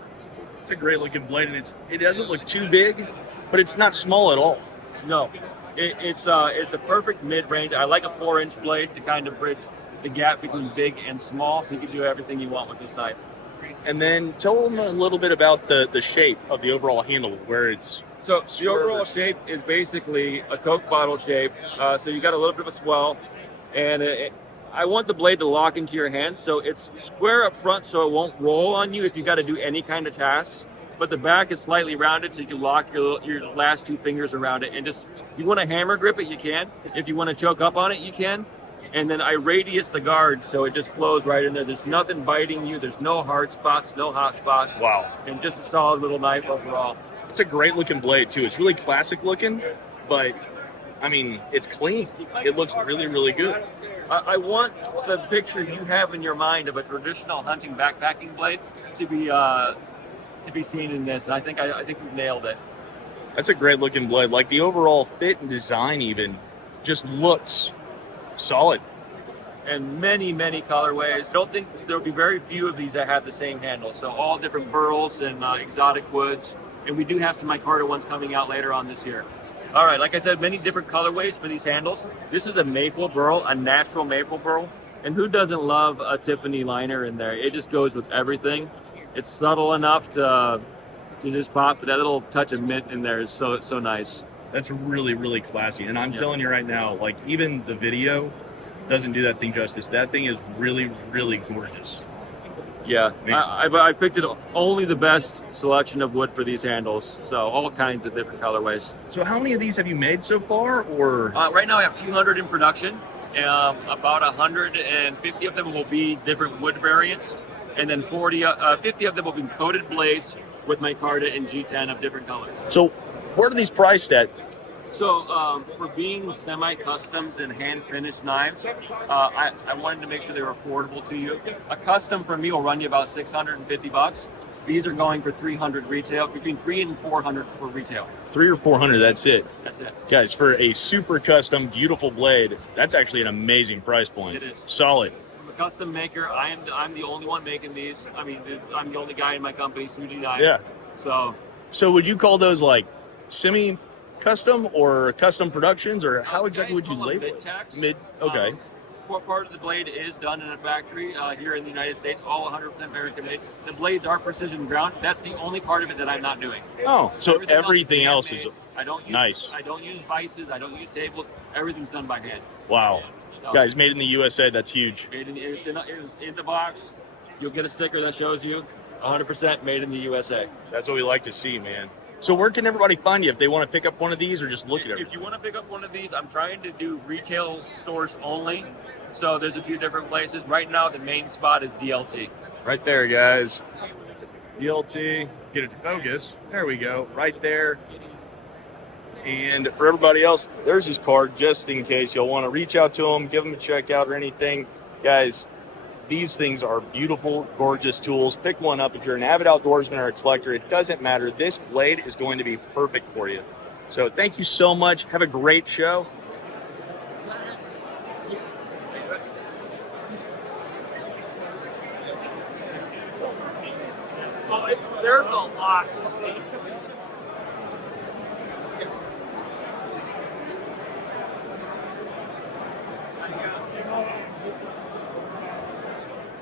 It's a great looking blade, and it doesn't look too big, but it's not small at all. No, it's the perfect mid-range. I like a 4-inch blade to kind of bridge the gap between big and small, so you can do everything you want with this knife. And then tell them a little bit about the shape of the overall handle, where it's... So the overall shape is basically a Coke bottle shape. So you got a little bit of a swell, and I want the blade to lock into your hand, so it's square up front so it won't roll on you if you got to do any kind of tasks. But the back is slightly rounded, so you can lock your last 2 fingers around it. And just, if you want to hammer grip it, you can. If you want to choke up on it, you can. And then I radius the guard so it just flows right in there. There's nothing biting you. There's no hard spots, no hot spots. Wow. And just a solid little knife overall. It's a great looking blade too. It's really classic looking, but I mean, it's clean. It looks really, really good. I want the picture you have in your mind of a traditional hunting backpacking blade to be seen in this, and I think we've nailed it. That's a great looking blade. Like the overall fit and design even just looks solid. And many colorways. Don't think there'll be very few of these that have the same handle. So all different burls and exotic woods, and we do have some micarta ones coming out later on this year. All right, like I said, many different colorways for these handles. This is a maple burl, a natural maple burl. And who doesn't love a Tiffany liner in there? It just goes with everything. It's subtle enough to just pop, but that little touch of mint in there is so nice. That's really, really classy. And I'm telling you right now, like even the video doesn't do that thing justice. That thing is really, really gorgeous. Yeah, I picked it only the best selection of wood for these handles, so all kinds of different colorways. So how many of these have you made so far, or? Right now I have 200 in production. About 150 of them will be different wood variants, and then 50 of them will be coated blades with micarta and G10 of different colors. So where are these priced at? So for being semi-customs and hand-finished knives, I wanted to make sure they were affordable to you. A custom for me will run you about $650. These are going for $300 retail, between $300 and $400 for retail. $300 or $400, that's it. That's it. Guys, for a super custom, beautiful blade, that's actually an amazing price point. It is. Solid. I'm a custom maker. I'm the only one making these. I mean, I'm the only guy in my company, Suji Knives. Yeah. So would you call those like semi-custom or custom productions, or how exactly would you label it? Mid. Okay. Part of the blade is done in a factory here in the United States, all 100% American made. The blades are precision ground. That's the only part of it that I'm not doing. Oh, so everything else is I don't use, nice. I don't use vices. I don't use tables. Everything's done by hand. Wow. So, guys, made in the USA. That's huge. It's in the box. You'll get a sticker that shows you 100% made in the USA. That's what we like to see, man. So where can everybody find you if they want to pick up one of these or just look at it? If you want to pick up one of these, I'm trying to do retail stores only. So there's a few different places. Right now, the main spot is DLT. Right there, guys. DLT. Let's get it to focus. There we go. Right there. And for everybody else, there's his card just in case you'll want to reach out to him, give him a check out or anything. Guys, these things are beautiful, gorgeous tools. Pick one up if you're an avid outdoorsman or a collector. It doesn't matter. This blade is going to be perfect for you. So thank you so much. Have a great show. There's a lot to see.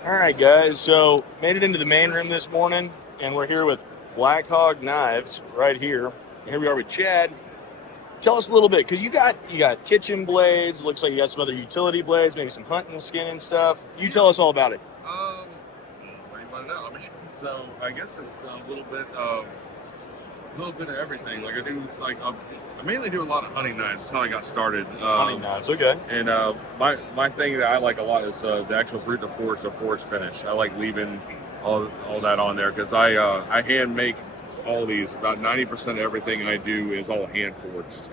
All right, guys, so made it into the main room this morning, and we're here with Black Hog Knives right here. And here we are with Chad. Tell us a little bit, because you got kitchen blades, looks like you got some other utility blades, maybe some hunting skin and stuff. You tell us all about it. What do you want to know? I mean, so I guess it's a little bit of everything. Like I mainly do a lot of hunting knives. That's how I got started. Hunting knives, okay. And my thing that I like a lot is the actual River Forage, the forge finish. I like leaving all that on there because I hand make all these. About 90% of everything I do is all hand forged.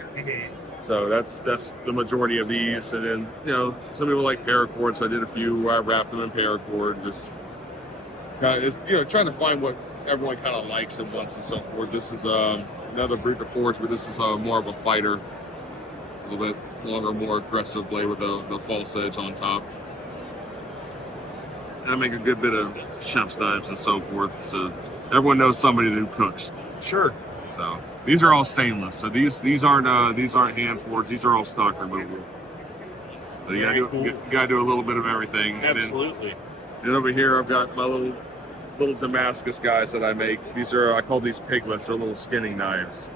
So that's the majority of these. And then some people like paracord, so I did a few. I wrapped them in paracord. Just kind of trying to find what everyone kind of likes and wants and so forth. This is another River Forage, but this is more of a fighter, a little bit longer, more aggressive blade with the false edge on top. I make a good bit of chef's knives and so forth. So everyone knows somebody who cooks. Sure. So these are all stainless. So these aren't hand forged. These are all stock removal. So you gotta do a little bit of everything. Absolutely. And over here I've got my little Damascus guys that I make. I call these piglets. They're little skinning knives.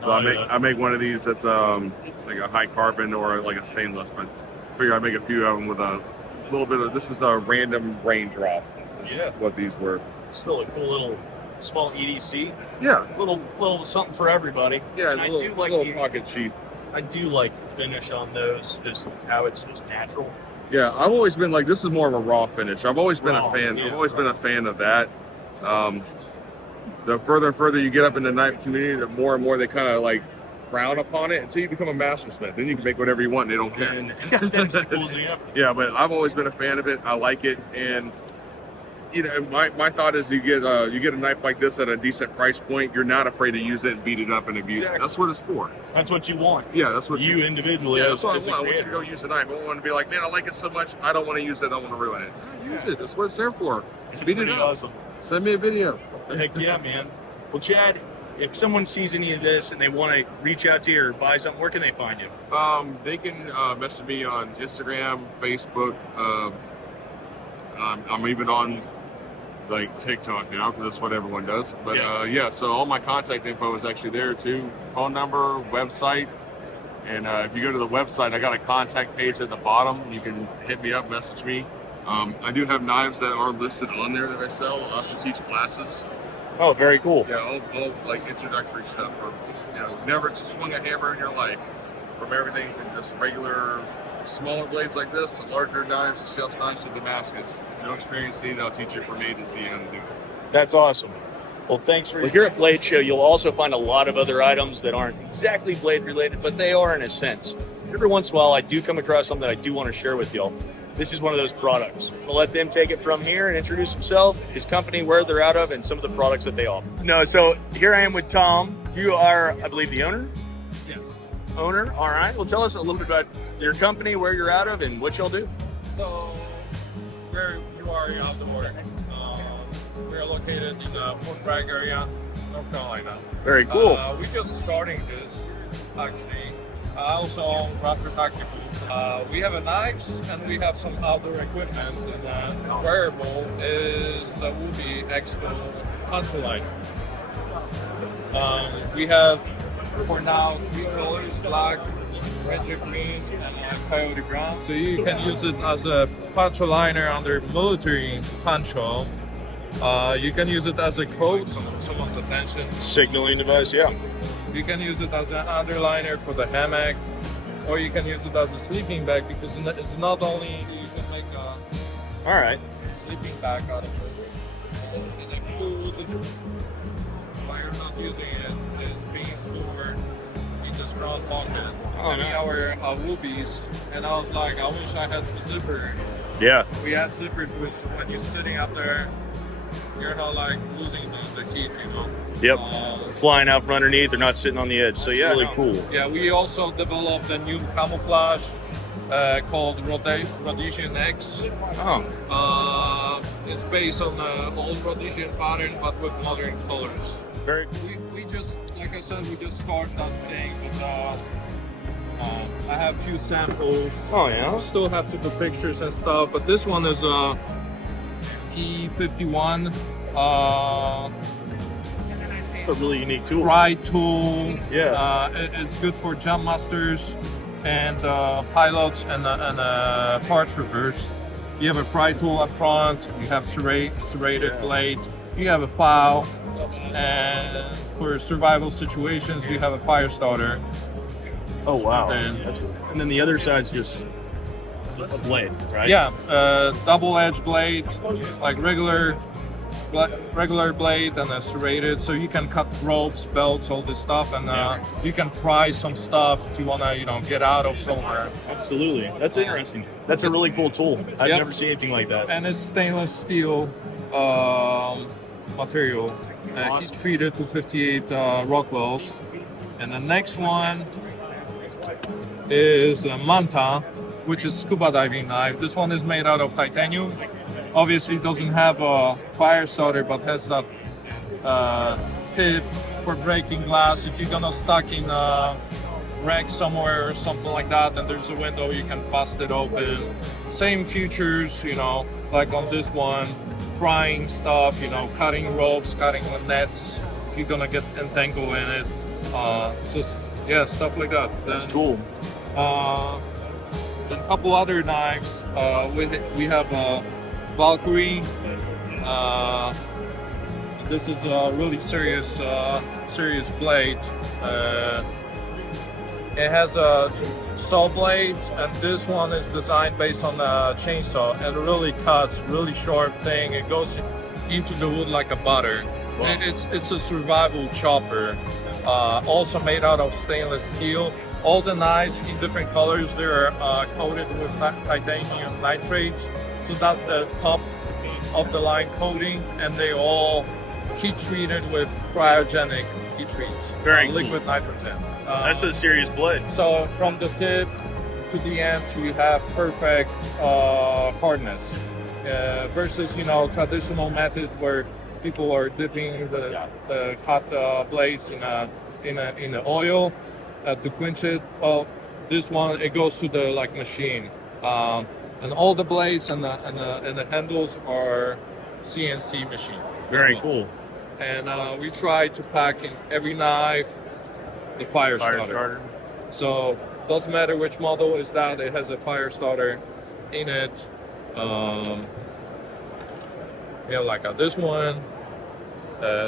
So I make one of these that's like a high carbon or like a stainless, but I figure I make a few of them with a little bit of. This is a random raindrop. Yeah. What these were. Still a cool little small EDC. Yeah. Little something for everybody. Yeah. And I do like the pocket sheath. I do like the finish on those. Just how it's just natural. Yeah, I've always been like, this is more of a raw finish. I've always been a fan. Yeah. I've always been a fan of that. The further and further you get up in the knife community, the more and more they kind of like frown upon it until you become a mastersmith. Then you can make whatever you want. They don't care. And that's the coolest thing ever. Yeah, but I've always been a fan of it. I like it, and you know, my thought is you get a knife like this at a decent price point. You're not afraid to use it and beat it up and abuse it. That's what it's for. That's what you want. Yeah, that's what you individually. Yeah, that's what as I a want. I want you to creator. go use a knife. I don't want to be like, man, I like it so much. I don't want to use it. I want to ruin it. Use it. That's what it's there for. It's Beat it pretty up. awesome. Send me a video. Heck yeah, man. Well, Chad, if someone sees any of this and they want to reach out to you or buy something, where can they find you? They can message me on Instagram, Facebook. I'm even on like TikTok now because that's what everyone does. But yeah, so all my contact info is actually there too. Phone number, website, and if you go to the website, I got a contact page at the bottom. You can hit me up, message me. I do have knives that are listed on there that I sell. I also teach classes. Oh, very cool. Yeah, all like introductory stuff from, you know, never to swing a hammer in your life. From everything from just regular smaller blades like this to larger knives to shelf knives to Damascus. No experience needed. I'll teach you from A to Z how to do it. That's awesome. Well, thanks for here at Blade Show. You'll also find a lot of other items that aren't exactly blade related, but they are in a sense. Every once in a while, I do come across something that I do want to share with y'all. This is one of those products. We'll let them take it from here and introduce himself, his company, where they're out of, and some of the products that they offer. No, so here I am with Tom. You are, I believe, the owner? Yes. Owner, all right. Well, tell us a little bit about your company, where you're out of, and what y'all do. So, where you are outdoor, we're located in the Fort Bragg area, North Carolina. Very cool. We're just starting this, actually. I also own Raptor Tacticals. We have a knives and we have some outdoor equipment, and the wearable is the Woody Expo punch liner. We have, for now, 3 colors: black, Ranger green, and coyote brown. So you can use it as a punch liner under military poncho. You can use it as a coat, someone's attention. Signaling device, yeah. You can use it as an underliner for the hammock, or you can use it as a sleeping bag, because it's not only you can make a All right. sleeping bag out of it. And the food, while you're not using it, is being stored in this front pocket. Oh, nice. Our whoopies, and I was like, I wish I had the zipper. Yeah. We had zipper to it, so when you're sitting up there, you're not like losing the heat, you know. Yep. Flying out from underneath, they're not sitting on the edge. So yeah, really cool. Yeah, we also developed a new camouflage called Rhodesian X. Oh. It's based on the old Rhodesian pattern, but with modern colors. Very. We just, like I said, we just started that thing, but I have a few samples. Oh yeah. Still have to do pictures and stuff, but this one is a E51. It's a really unique tool. Ride tool. Yeah. It's good for jump masters and pilots and part troopers. You have a pry tool up front. You have serrated blade. You have a file, and for survival situations, you have a fire starter. Oh wow. And then the other side's just a blade, right? Yeah, double-edged blade, like regular blade, and a serrated, so you can cut ropes, belts, all this stuff, and you can pry some stuff if you want to, get out of somewhere. Absolutely. That's interesting. That's a really cool tool. I've never seen anything like that. And it's stainless steel material, heat treated to 58 Rockwells. And the next one is a Manta, which is scuba diving knife. This one is made out of titanium. Obviously, it doesn't have a fire starter, but has that tip for breaking glass. If you're gonna stuck in a wreck somewhere or something like that, and there's a window, you can bust it open. Same features, like on this one, prying stuff, cutting ropes, cutting nets. If you're gonna get entangled in it, stuff like that. That's cool. A couple other knives. We have a Valkyrie. This is a really serious blade. It has a saw blade, and this one is designed based on a chainsaw. It really cuts, really sharp thing. It goes into the wood like a butter. Wow. It's a survival chopper. also made out of stainless steel. All the knives in different colors, they're coated with titanium nitrate. So that's the top of the line coating, and they all heat treated with cryogenic heat treat. Very liquid nitrogen. That's a serious blade. So from the tip to the end, you have perfect hardness versus traditional method where people are dipping the hot blades in the oil to quench it. Well, this one it goes to the machine, and all the blades and the handles are CNC machine. Very cool. And we try to pack in every knife the fire starter. So doesn't matter which model is that, it has a fire starter in it. Like this one.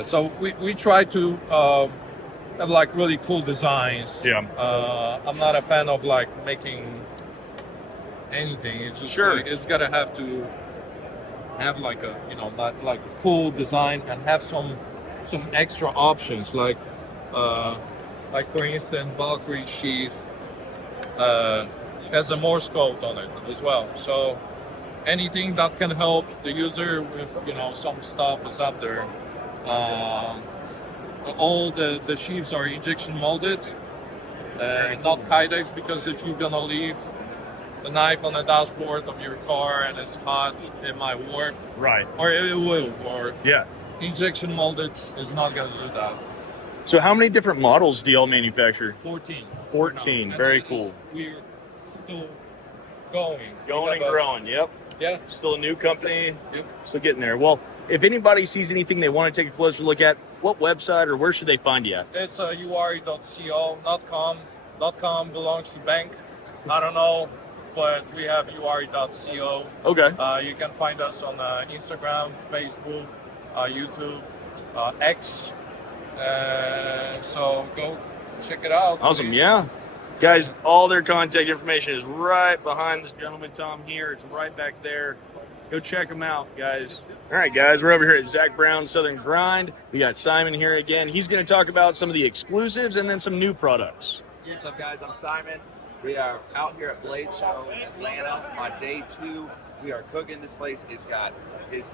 So we try to have really cool designs. Yeah. I'm not a fan of making anything. It's just it's gotta have to have a full design and have some extra options like for instance Valkyrie sheath has a Morse code on it as well. So anything that can help the user with some stuff is up there. All the sheaths are injection molded, not Kydex, because if you're gonna leave the knife on the dashboard of your car and it's hot, it might warp. Right. Or it will warp. Yeah. Injection molded is not gonna do that. So how many different models do y'all manufacture? 14. 14. Very cool. We're still going. Going and growing. Yep. Yeah. Still a new company. Yep. Still getting there. Well, if anybody sees anything they want to take a closer look at, what website or where should they find you at? It's uari.co. .com belongs to bank. I don't know, but we have uari.co. Okay. You can find us on Instagram, Facebook, YouTube, X. So go check it out. Awesome. Please. Yeah. Guys, all their contact information is right behind this gentleman, Tom, here. It's right back there. Go check them out, guys. All right, guys, we're over here at Zach Brown's Southern Grind. We got Simon here again. He's going to talk about some of the exclusives and then some new products. What's up, guys? I'm Simon. We are out here at Blade Show Atlanta on day 2. We are cooking. This place is packed. We've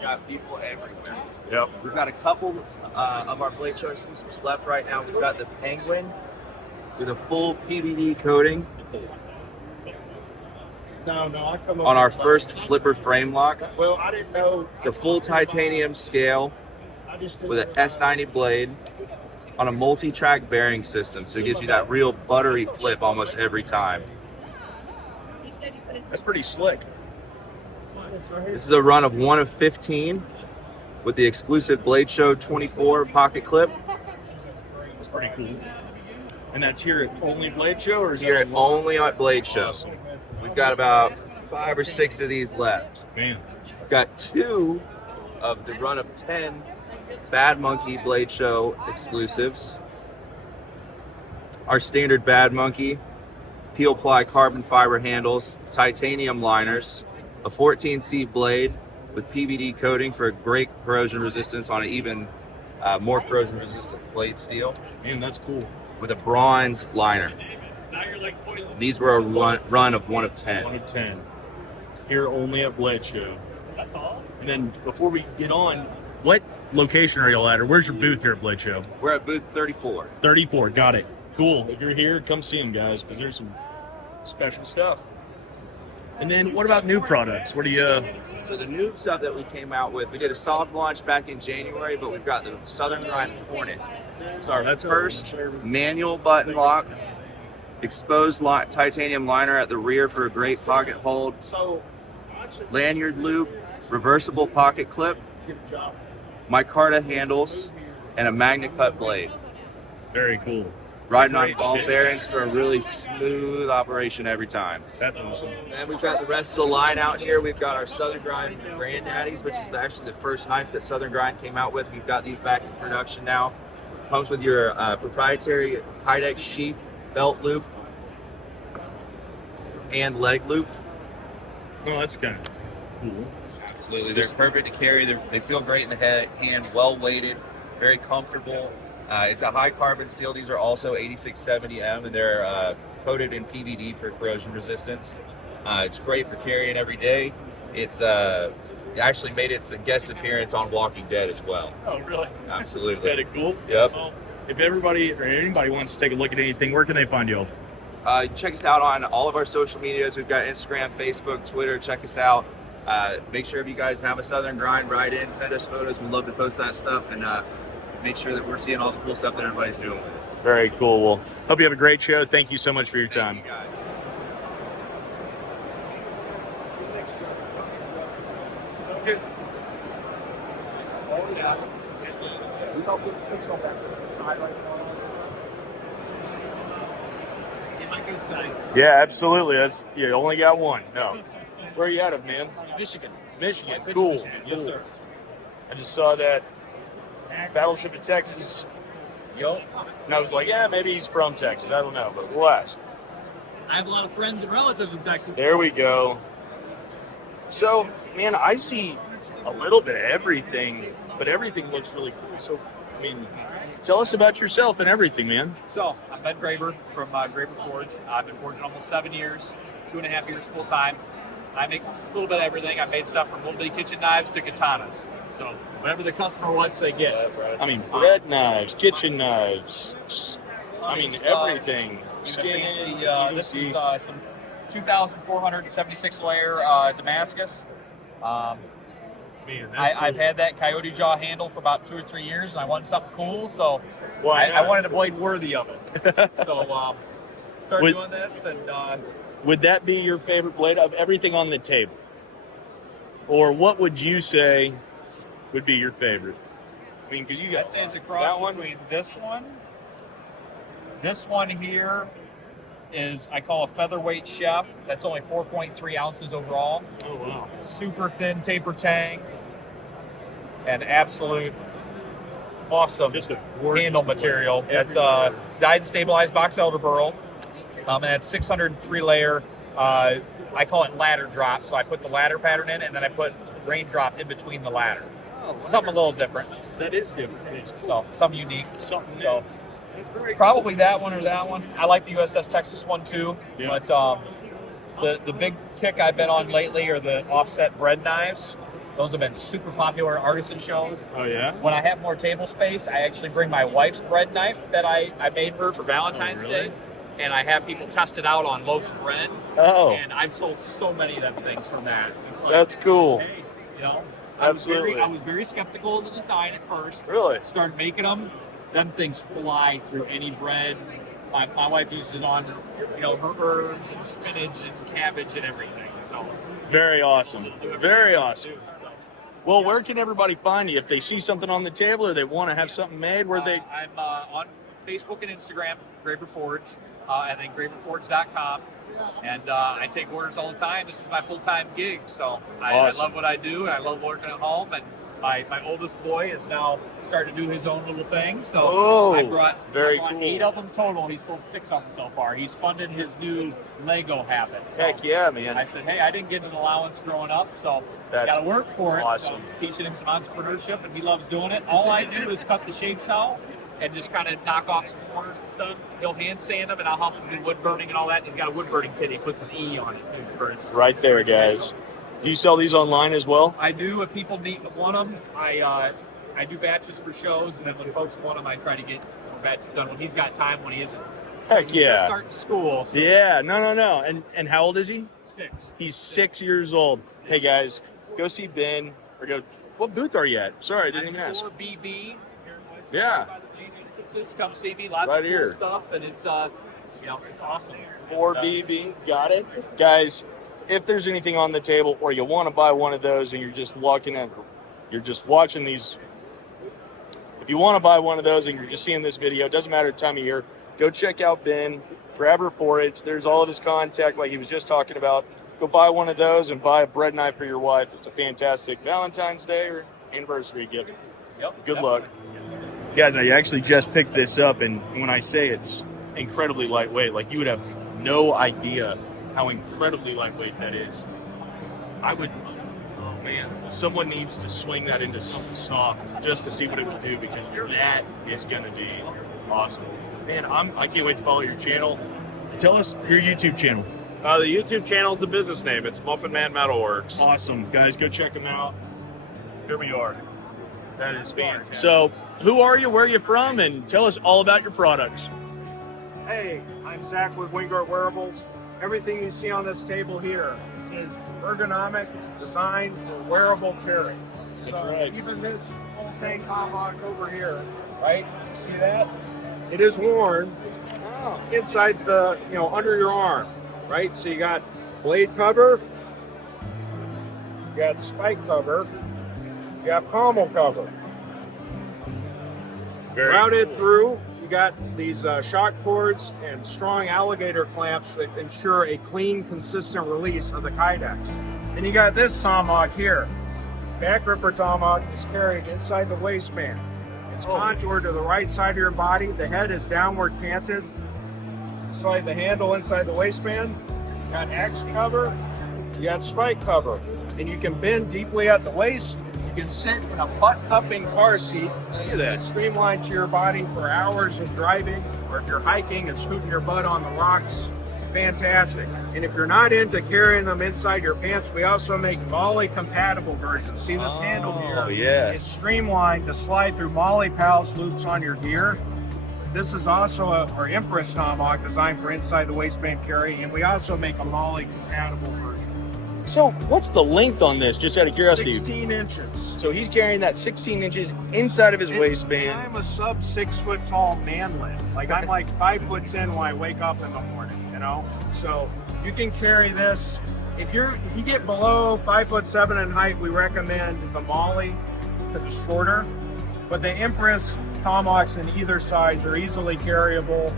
got people everywhere. Yep. We've got a couple of our Blade Show exclusives left right now. We've got the Penguin with a full PVD coating on our first flipper frame lock. Well, I didn't know. It's a full titanium scale with an S90 blade on a multi-track bearing system, so it gives you that real buttery flip almost every time. That's pretty slick. This is a run of 1 of 15 with the exclusive Blade Show 24 pocket clip. That's pretty cool. And that's here at only Blade Show, or is Here it at only at Blade Show. We've got about 5 or 6 of these left. Man. We've got 2 of the run of 10 Bad Monkey Blade Show exclusives. Our standard Bad Monkey, peel ply carbon fiber handles, titanium liners, a 14C blade with PVD coating for great corrosion resistance on an even more corrosion resistant blade steel. Man, that's cool. With a bronze liner. These were a run of 1 of 10. 1 of 10. Here only at Blade Show. That's all. And then before we get on, what location are y'all at, or where's your booth here at Blade Show? We're at booth 34. 34, got it. Cool. If you're here, come see them, guys, because there's some special stuff. And then what about new products? What do you... So the new stuff that we came out with, we did a soft launch back in January, but we've got the Southern Grind Hornet. It's our first manual button lock, exposed titanium liner at the rear for a great pocket hold, lanyard loop, reversible pocket clip, micarta handles, and a magna cut blade. Very cool. Riding on ball bearings for a really smooth operation every time. That's awesome. And we've got the rest of the line out here. We've got our Southern Grind Granddaddies, which is actually the first knife that Southern Grind came out with. We've got these back in production now. Comes with your proprietary Kydex sheath, belt loop, and leg loop. Oh, that's kind of cool. Absolutely. They're perfect to carry. They feel great in the hand, well weighted, very comfortable. It's a high carbon steel. These are also 8670M, and they're coated in PVD for corrosion resistance. It's great for carrying every day. It's it actually made its guest appearance on Walking Dead as well. Oh, really? Absolutely. That's kind of cool. Yep. So, if everybody or anybody wants to take a look at anything, where can they find you all? Check us out on all of our social medias. We've got Instagram, Facebook, Twitter. Check us out. Make sure if you guys have a Southern grind, write in, send us photos. We'd love to post that stuff and make sure that we're seeing all the cool stuff that everybody's doing with us. Very cool. Well, hope you have a great show. Thank you so much for your time. Thank you guys. Yeah, absolutely. That's you only got one. No. Where are you out of, man? Michigan. Michigan. Cool. Yes, Cool. sir. I just saw that Battleship of Texas. Yo, And I was like, yeah, maybe he's from Texas. I don't know, but we'll ask. I have a lot of friends and relatives in Texas. There we go. So, man, I see a little bit of everything, but everything looks really cool. So, I mean, tell us about yourself and everything, man. So, I'm Ben Graver from River Forage. I've been foraging almost 7 years, 2.5 years full time. I make a little bit of everything. I made stuff from little bitty kitchen knives to katanas. So, whatever the customer wants, they get. I mean, bread knives, kitchen knives, I mean, everything. Skinning. This is some 2,476 layer Damascus. Man, I've had that coyote jaw handle for about 2 or 3 years, and I wanted something cool, so Why I not? wanted a blade worthy of it. So started doing this, and Would that be your favorite blade of everything on the table? Or what would you say would be your favorite? I mean, because you got I'd say it's a that cross one. between this one here is, I call a featherweight chef. That's only 4.3 ounces overall. Oh, wow. Super thin taper tang, and absolute awesome Just a gorgeous handle blade. material. That's Everywhere. dyed and stabilized box elder burl. And that's 603 layer. I call it ladder drop. So I put the ladder pattern in, and then I put raindrop in between the ladder. So something a little different. That is different. It's cool. So something unique. Something new. So That's very probably that one or that one. I like the USS Texas one too. Yeah. But the big kick I've been on lately are the offset bread knives. Those have been super popular at artisan shows. Oh, yeah? When I have more table space, I actually bring my wife's bread knife that I made her for Valentine's Oh, really? Day. And I have people test it out on loaves of bread. Oh. And I've sold so many of them things from that. It's like, That's cool. hey, you know, Absolutely. I was very skeptical of the design at first. Really? Started making them. Them things fly through any bread. My wife uses it on, her herbs and spinach and cabbage and everything. So Very awesome. Very awesome. Well, where can everybody find you if they see something on the table or they want to have something made? Where they? I'm on Facebook and Instagram, River Forage, and then riverforage.com. And I take orders all the time. This is my full-time gig, so I Awesome. love what I do. I love working at home, and my oldest boy is now starting to do his own little thing. So Oh, I brought very cool. 8 of them total. He's sold 6 of them so far. He's funded his new Lego habit. So Heck yeah, man. I said, hey, I didn't get an allowance growing up, so That's got to work for it. awesome. So teaching him some entrepreneurship, and he loves doing it. All I do is cut the shapes out and just kind of knock off some corners and stuff. He'll hand sand them, and I'll help him do wood burning and all that. And he's got a wood burning kit. He puts his E on it too for his. Right there, guys. Do you sell these online as well? I do. If people want them, I do batches for shows, and then when folks want them, I try to get more batches done when he's got time. When he isn't, Heck he's just yeah. starting school. So Yeah, no. And how old is he? 6. He's 6 years old. Hey guys, go see Ben or go. What booth are you at? Sorry, I didn't even ask. 4BB. Yeah. By the main entrances. Come see me. Lots Right of cool here. stuff, and it's it's awesome. 4BB, got it, guys. If there's anything on the table, or you want to buy one of those, and you're just watching these. If you want to buy one of those, and you're just seeing this video, it doesn't matter the time of year. Go check out Ben, grab River Forage. There's all of his contact, like he was just talking about. Go buy one of those and buy a bread knife for your wife. It's a fantastic Valentine's Day or anniversary gift. Yep. Good luck. Guys, I actually just picked this up, and when I say it's incredibly lightweight, like you would have no idea how incredibly lightweight that is. man, someone needs to swing that into something soft just to see what it would do, because that is going to be awesome. Man, I can't wait to follow your channel. Tell us your YouTube channel. The YouTube channel is the business name. It's Muffin Man Metalworks. Awesome. Guys, go check them out. Here we are. That is fantastic. So, who are you? Where are you from? And tell us all about your products. Hey, I'm Zach with Wingard Wearables. Everything you see on this table here is ergonomic, designed for wearable carry. So even this full tank tomahawk over here, right? You see that? It is worn inside the, under your arm, right? So you got blade cover, you got spike cover, you got pommel cover. Routed through, you got these shock cords and strong alligator clamps that ensure a clean, consistent release of the kydex. Then you got this tomahawk here. Back ripper tomahawk is carried inside the waistband. It's contoured to the right side of your body. The head is downward canted. Slide the handle inside the waistband. You got axe cover. You got spike cover. And you can bend deeply at the waist. You can sit in a butt-cupping car seat. Look at that. Streamlined to your body for hours of driving, or if you're hiking and scooting your butt on the rocks. Fantastic. And if you're not into carrying them inside your pants, we also make MOLLE compatible versions. See this handle here? Oh, yeah. It's streamlined to slide through MOLLE pals loops on your gear. This is also our Empress tomahawk designed for inside the waistband carry, and we also make a MOLLE compatible version. So, what's the length on this, just out of curiosity? 16 inches. So he's carrying that 16 inches inside of his waistband. I'm a sub 6 foot tall manlet. Like I'm like 5'10" when I wake up in the morning, So you can carry this. If you get below 5'7" in height, we recommend the MOLLE because it's shorter. But the Empress tomahawks in either size are easily carryable.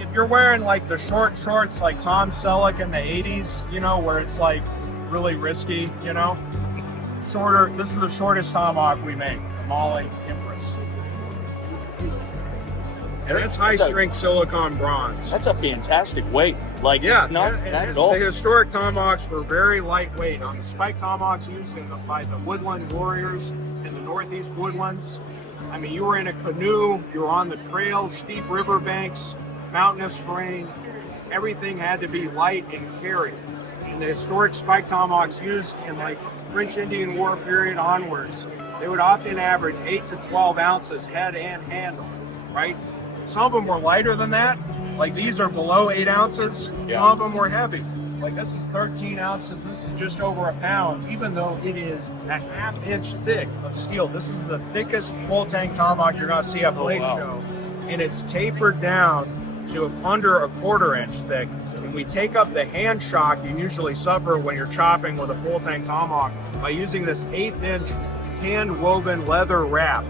If you're wearing like the short shorts like Tom Selleck in the 80s, where it's like really risky, shorter. This is the shortest tomahawk we make, the MOLLE Empress. And it's high strength silicone bronze. That's a fantastic weight. Like, it's not that at all. The historic tomahawks were very lightweight. On the spike tomahawks used by the woodland warriors in the northeast woodlands, I mean, you were in a canoe, you were on the trail, steep riverbanks, mountainous terrain. Everything had to be light and carry. And the historic spike tomahawks used in like French Indian War period onwards, they would often average 8 to 12 ounces head and handle, right? Some of them were lighter than that. Like these are below 8 ounces. Yeah. Some of them were heavy. Like this is 13 ounces. This is just over a pound, even though it is a half-inch thick of steel. This is the thickest full tank tomahawk you're gonna see at Blade Show. And it's tapered down to under a 1/4 inch thick. When we take up the hand shock you usually suffer when you're chopping with a full tank tomahawk by using this 1/8 inch hand woven leather wrap.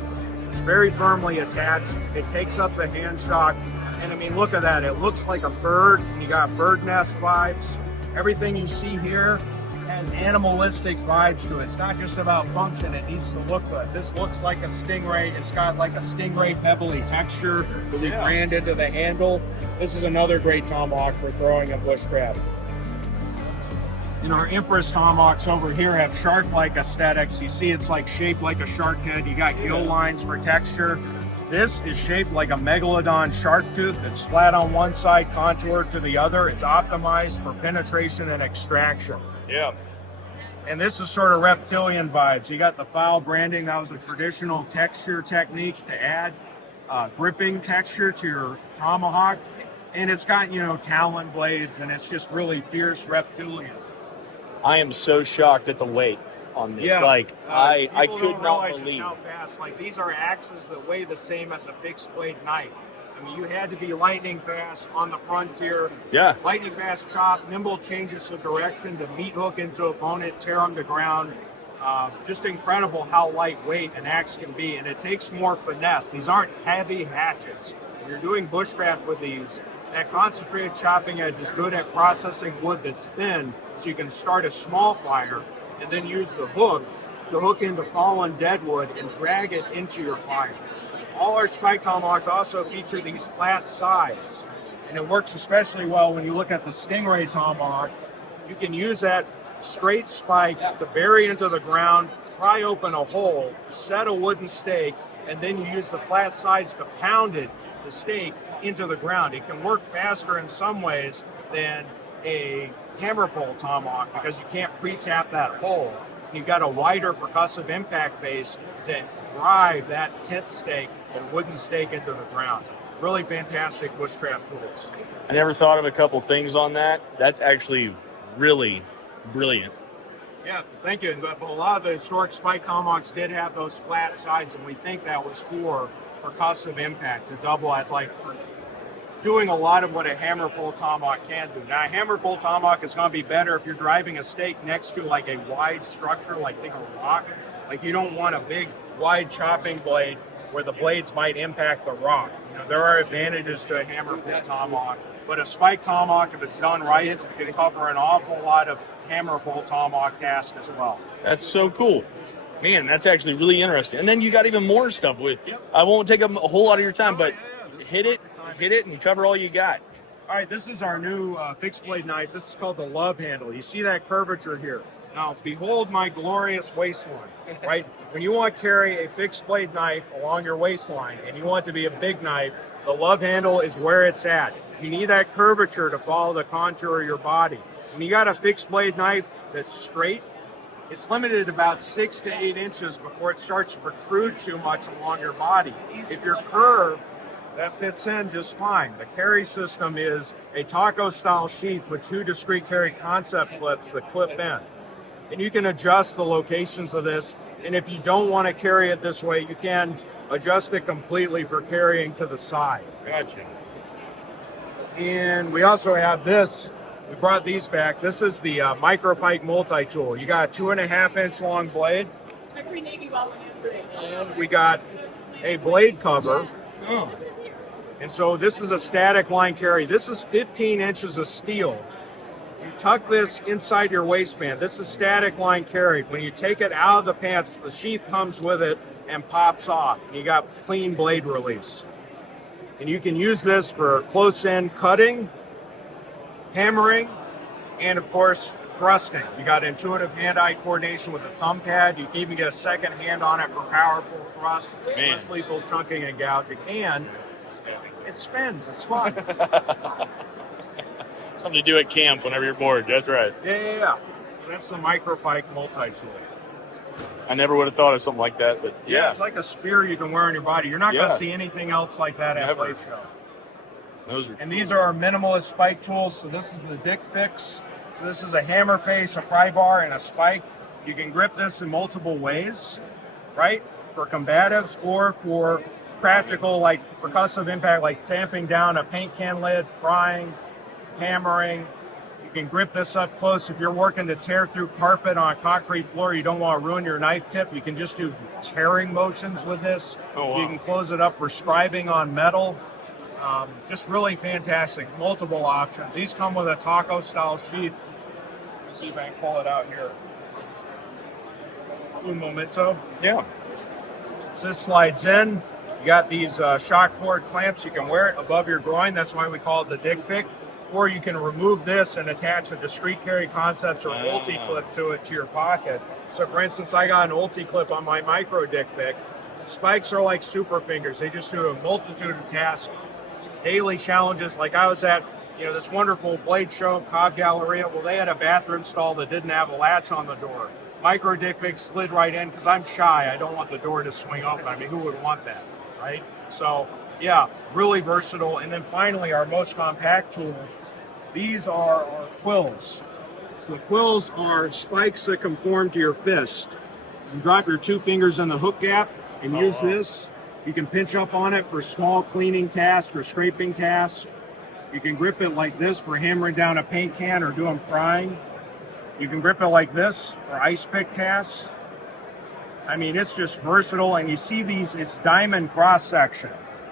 It's very firmly attached. It takes up the hand shock. And I mean, look at that. It looks like a bird, and you got bird nest vibes. Everything you see here has animalistic vibes to it. It's not just about function. It needs to look good. This looks like a stingray. It's got like a stingray pebbly texture, really grand into the handle. This is another great tomahawk for throwing a bush crab. Our Empress tomahawks over here have shark-like aesthetics. You see it's like shaped like a shark head. You got gill lines for texture. This is shaped like a megalodon shark tooth. It's flat on one side, contoured to the other. It's optimized for penetration and extraction. Yeah. And this is sort of reptilian vibes. You got the foul branding. That was a traditional texture technique to add gripping texture to your tomahawk. And it's got, talon blades, and it's just really fierce reptilian. I am so shocked at the weight on this. Yeah. I could not Just believe. how fast. Like these are axes that weigh the same as a fixed blade knife. I mean, you had to be lightning fast on the frontier. Yeah. Lightning fast chop, nimble changes of direction to meat hook into opponent, tear them to ground. Just incredible how lightweight an axe can be, and it takes more finesse. These aren't heavy hatchets. When you're doing bushcraft with these, that concentrated chopping edge is good at processing wood that's thin, so you can start a small fire and then use the hook to hook into fallen deadwood and drag it into your fire. All our spike tomahawks also feature these flat sides, and it works especially well when you look at the Stingray tomahawk. You can use that straight spike to bury into the ground, pry open a hole, set a wooden stake, and then you use the flat sides to pound the stake into the ground. It can work faster in some ways than a hammer pole tomahawk because you can't pre-tap that hole. You've got a wider percussive impact face to drive that tent stake or wooden stake into the ground. Really fantastic bush trap tools. I never thought of a couple things on that. That's actually really brilliant. Yeah, thank you. But a lot of the historic spike tomahawks did have those flat sides, and we think that was for percussive impact to double as like doing a lot of what a hammer pole tomahawk can do. Now, a hammer pole tomahawk is going to be better if you're driving a stake next to like a wide structure, like think a rock. Like you don't want a big, wide chopping blade where the blades might impact the rock. You know, there are advantages to a hammer pole tomahawk, but a spike tomahawk, if it's done right, it can cover an awful lot of hammer pole tomahawk tasks as well. That's so cool. Man, that's actually really interesting. And then you got even more stuff with. I won't take a whole lot of your time, but hit it and cover all you got. All right, this is our new fixed blade knife. This is called the love handle. You see that curvature here. Now, behold my glorious waistline, right? When you want to carry a fixed blade knife along your waistline and you want it to be a big knife, the love handle is where it's at. You need that curvature to follow the contour of your body. When you got a fixed blade knife that's straight, it's limited about 6 to 8 inches before it starts to protrude too much along your body. If you're curved, that fits in just fine. The carry system is a taco-style sheath with 2 discrete carry concept clips that clip in. And you can adjust the locations of this. And if you don't want to carry it this way, you can adjust it completely for carrying to the side. Gotcha. And we also have this. We brought these back. This is the micropike multi-tool. You got a 2.5-inch long blade. And we got a blade cover. And so this is a static line carry. This is 15 inches of steel. You tuck this inside your waistband. This is static line carry. When you take it out of the pants, the sheath comes with it and pops off. You got clean blade release. And you can use this for close-in cutting, hammering, and of course, thrusting. You got intuitive hand-eye coordination with a thumb pad. You can even get a second hand on it for powerful thrust, less lethal chunking and gouging. And it spins. It's fun. Something to do at camp whenever you're bored. That's right. Yeah. So that's the micropike multi-tool. I never would have thought of something like that, but Yeah, it's like a spear you can wear on your body. You're not going to see anything else like that at Blade Show. And these are our minimalist spike tools. So this is the Dick Picks. So this is a hammer face, a pry bar, and a spike. You can grip this in multiple ways, right? For combatives or for practical, like percussive impact, like tamping down a paint can lid, prying, hammering. You can grip this up close. If you're working to tear through carpet on a concrete floor, you don't want to ruin your knife tip, you can just do tearing motions with this. Oh, wow. You can close it up for scribing on metal. Just really fantastic. Multiple options. These come with a taco style sheath. Let's see if I can pull it out here. Un momento. Yeah. So this slides in. You got these shock cord clamps. You can wear it above your groin. That's why we call it the Dick Pick. Or you can remove this and attach a discrete carry concepts or ulti clip to it to your pocket. So for instance, I got an ulti clip on my micro Dick Pick. Spikes are like super fingers. They just do a multitude of tasks, daily challenges. Like I was at, this wonderful blade show, Cobb Galleria. Well, they had a bathroom stall that didn't have a latch on the door. Micro Dick Pick slid right in because I'm shy. I don't want the door to swing open. I mean, who would want that, right? So yeah, really versatile. And then finally, our most compact tool. These are our quills. So the quills are spikes that conform to your fist. You drop your 2 fingers in the hook gap and use this. You can pinch up on it for small cleaning tasks or scraping tasks. You can grip it like this for hammering down a paint can or doing prying. You can grip it like this for ice pick tasks. I mean, it's just versatile, and you see these, it's diamond cross section.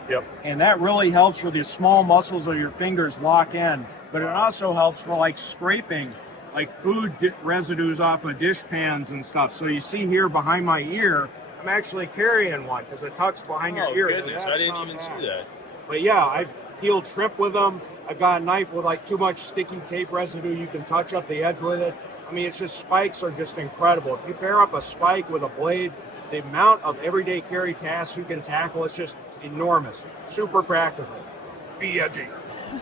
Yep. And that really helps where the small muscles of your fingers lock in. But it also helps for like scraping, like food residues off of dish pans and stuff. So you see here behind my ear, I'm actually carrying one because it tucks behind your ear. Goodness, I didn't even see that. But yeah, I've peeled shrimp with them. I've got a knife with like too much sticky tape residue. You can touch up the edge with it. I mean, it's just spikes are just incredible. If you pair up a spike with a blade, the amount of everyday carry tasks you can tackle is just enormous. Super practical. Be edgy.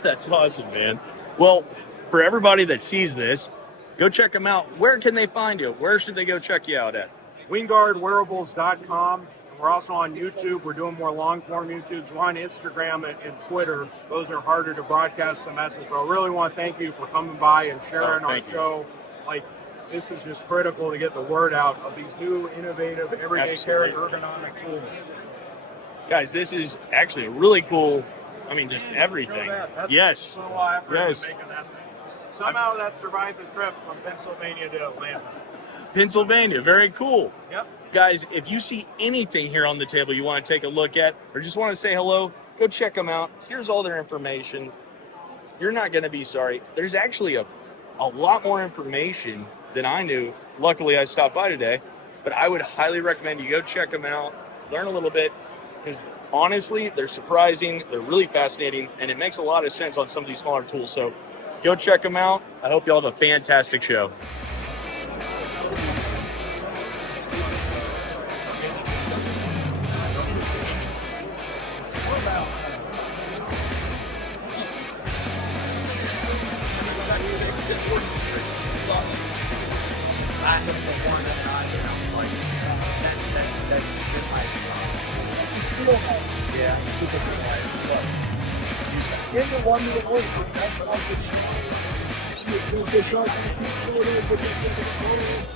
That's awesome, man. Well, for everybody that sees this, go check them out. Where can they find you? Where should they go check you out at? WingGuardWearables.com. We're also on YouTube. We're doing more long-form YouTubes. We're on Instagram and Twitter. Those are harder to broadcast the message. But I really want to thank you for coming by and sharing our show. Like, this is just critical to get the word out of these new, innovative, everyday carry ergonomic tools. Guys, this is actually a really cool, I mean, just everything. Yes. Yes. Somehow that survived the trip from Pennsylvania to Atlanta. Pennsylvania, very cool. Yep. Guys, if you see anything here on the table you want to take a look at or just want to say hello, go check them out. Here's all their information. You're not going to be sorry. There's actually a lot more information than I knew. Luckily, I stopped by today, but I would highly recommend you go check them out, learn a little bit, because honestly, they're surprising, they're really fascinating, and it makes a lot of sense on some of these smaller tools. So go check them out. I hope you all have a fantastic show. Yeah. Get the one with the oil. That's off the show. There's the shark and keep photos with the photos.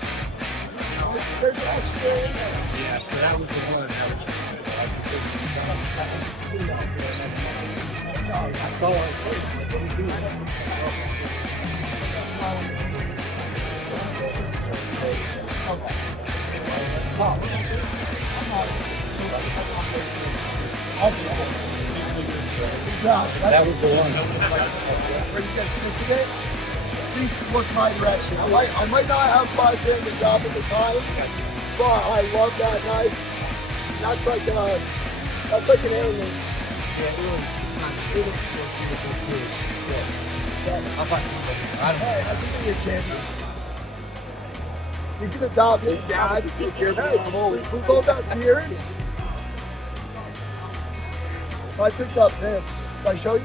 There's extra in there. Yeah, so that was the one that was I just didn't see that. I saw it. What do you do? Okay. Let's talk. That was the one. Where you get sick of it? Please look my direction. I might not have 5 grand a job at the time, but I love that knife. That's like an heirloom. Hey, I can be your champion. You can adopt me, Dad. We both have beards. I picked up this. Did I show you? I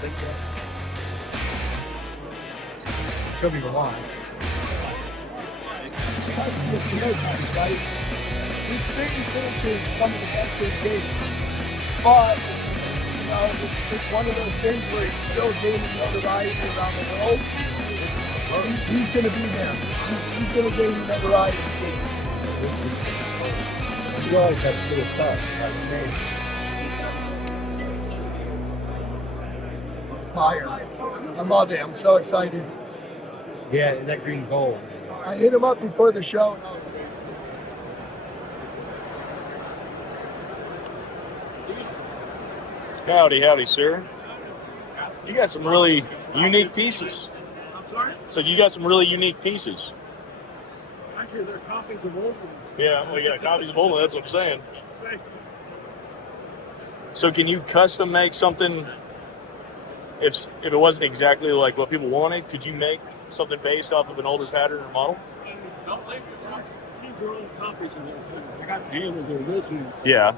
think so. Show me the lines. That's with genotypes, right? These thing finishes some of the best we've gained. But, you know, it's one of those things where he's still gaining notoriety around the world. He's going to be there. He's going to gain notoriety soon. You always have cool stuff. Like me. Fire. I love it. I'm so excited. Yeah, that green gold. I hit him up before the show and I was like, Howdy, sir. You got some really unique pieces. I'm sorry? So you got some really unique pieces. Actually, they're copies of old ones. Yeah, well, you got copies of old ones, that's what I'm saying. Thank you. So can you custom make something, if it wasn't exactly like what people wanted, could you make something based off of an older pattern or model? These are all copies of their pattern. I got the handles, they're originals. Yeah.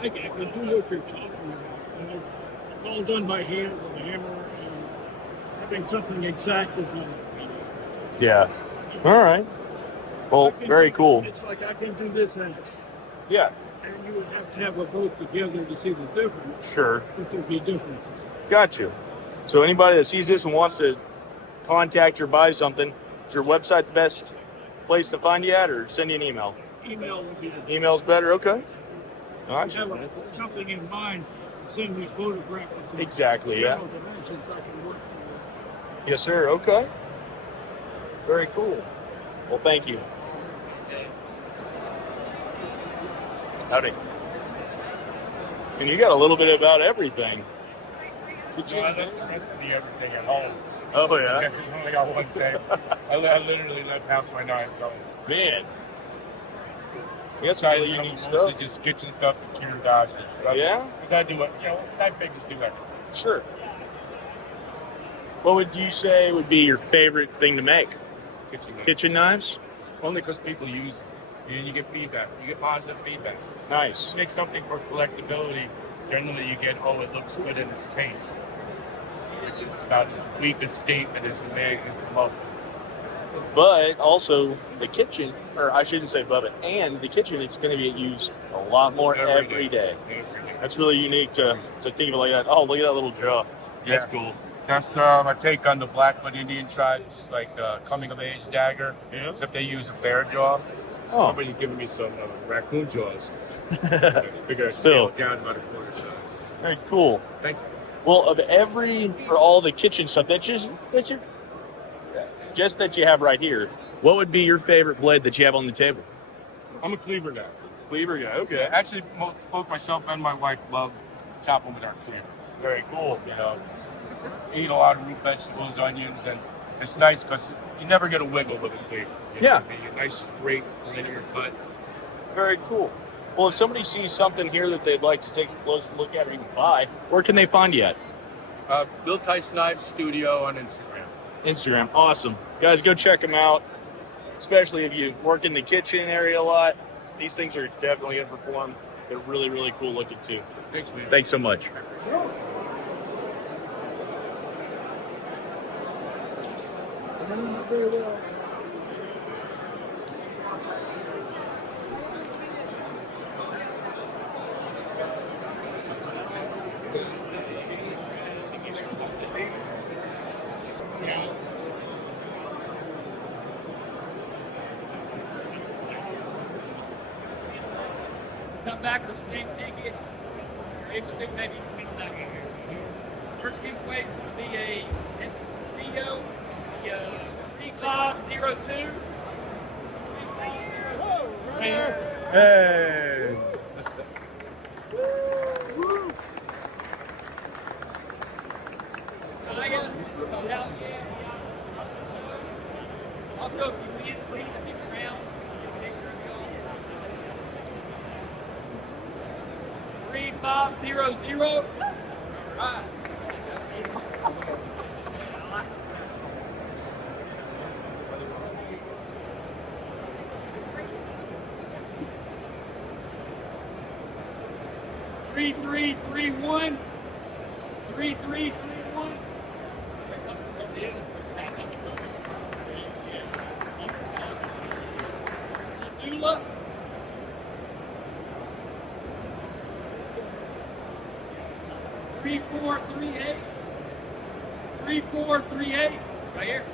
I can do what you're talking about. You know, it's all done by hand with a hammer and having something exact is Yeah. All right. Well, very cool. It's like I can do this and yeah. And you would have to have a both together to see the difference. Sure. But there'd be differences. Got you. So anybody that sees this and wants to contact you or buy something, is your website the best place to find you at, or send you an email? Email would be the Email's better? Okay. All right. have something in mind, send me photographs. Exactly, yeah. Dimensions I can work with. Yes, sir. Okay. Very cool. Well, thank you. Howdy. And you got a little bit about everything. That's the everything at home. Oh, yeah? There's only got one thing. I literally left half my night, so. Man. You got some really unique mostly stuff. just kitchen stuff and cure dashes. Yeah? Because I do it, type biggest do everything. Sure. What would you say would be your favorite thing to make? kitchen knives. Kitchen knives? Only because people use it, and you get feedback. You get positive feedback. Nice. You make something for collectability. Generally, you get, oh, it looks good in its case, which is about as weak a statement as a man can come up with. But also the kitchen, or I shouldn't say but, and the kitchen, it's going to be used a lot more every day. That's really unique to think of it like that. Oh, look at that little jaw. That's cool. That's a take on the Blackfoot Indian tribes, like coming of age dagger, except they use a bear jaw. Oh. Somebody giving me some raccoon jaws. I figure I'd scale it down about a quarter size. Very cool. Thank you. Well, of all the kitchen stuff, that you have right here, what would be your favorite blade that you have on the table? I'm a cleaver guy. Cleaver guy, okay. Yeah, actually, both myself and my wife love chopping with our cleaver. Very cool. You know, eat a lot of root vegetables, onions, and it's nice because you never get a wiggle with a cleaver. Yeah. A nice, straight, linear cut. Very cool. Well, if somebody sees something here that they'd like to take a closer look at or even buy, where can they find you at? Bill Tice Knives Studio on Instagram. Instagram. Awesome. Guys, go check them out, especially if you work in the kitchen area a lot. These things are definitely going to perform. They're really, really cool looking, too. Thanks, man. Thanks so much. Come back with the same ticket. You're able to maybe tweak that in here. First giveaway is going to be a Memphis Theo, the 3502. Right here. Hey. Also, if you win, please stick around. Make sure you 3500. Right. 3331. 3331. Missoula. 3438. 3438. Right here.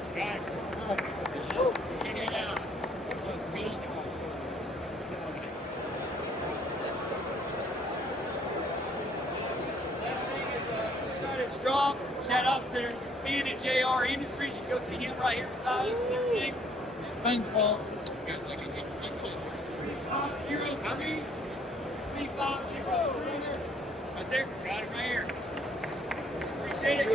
Strong. Shout out to Expand at JR Industries. You can go see him right here beside us and everything. Thanks, Paul. 3503. 3503. Right there. Got it right here. Appreciate it.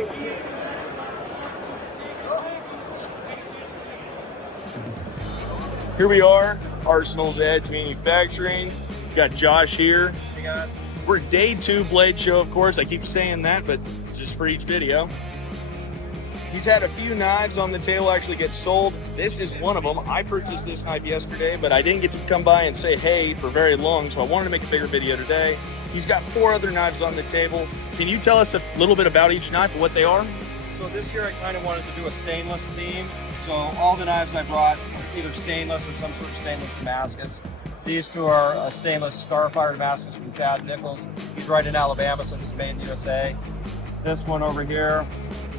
Here we are, Arsenal's Edge Manufacturing. Got Josh here. Hey guys. We're day 2 blade show, of course. I keep saying that, but just for each video. He's had a few knives on the table actually get sold. This is one of them. I purchased this knife yesterday, but I didn't get to come by and say hey for very long, so I wanted to make a bigger video today. He's got 4 other knives on the table. Can you tell us a little bit about each knife and what they are? So this year I kind of wanted to do a stainless theme. So all the knives I brought are either stainless or some sort of stainless Damascus. These 2 are a stainless Starfire Damascus from Chad Nichols. He's right in Alabama, so this is made in the USA. This one over here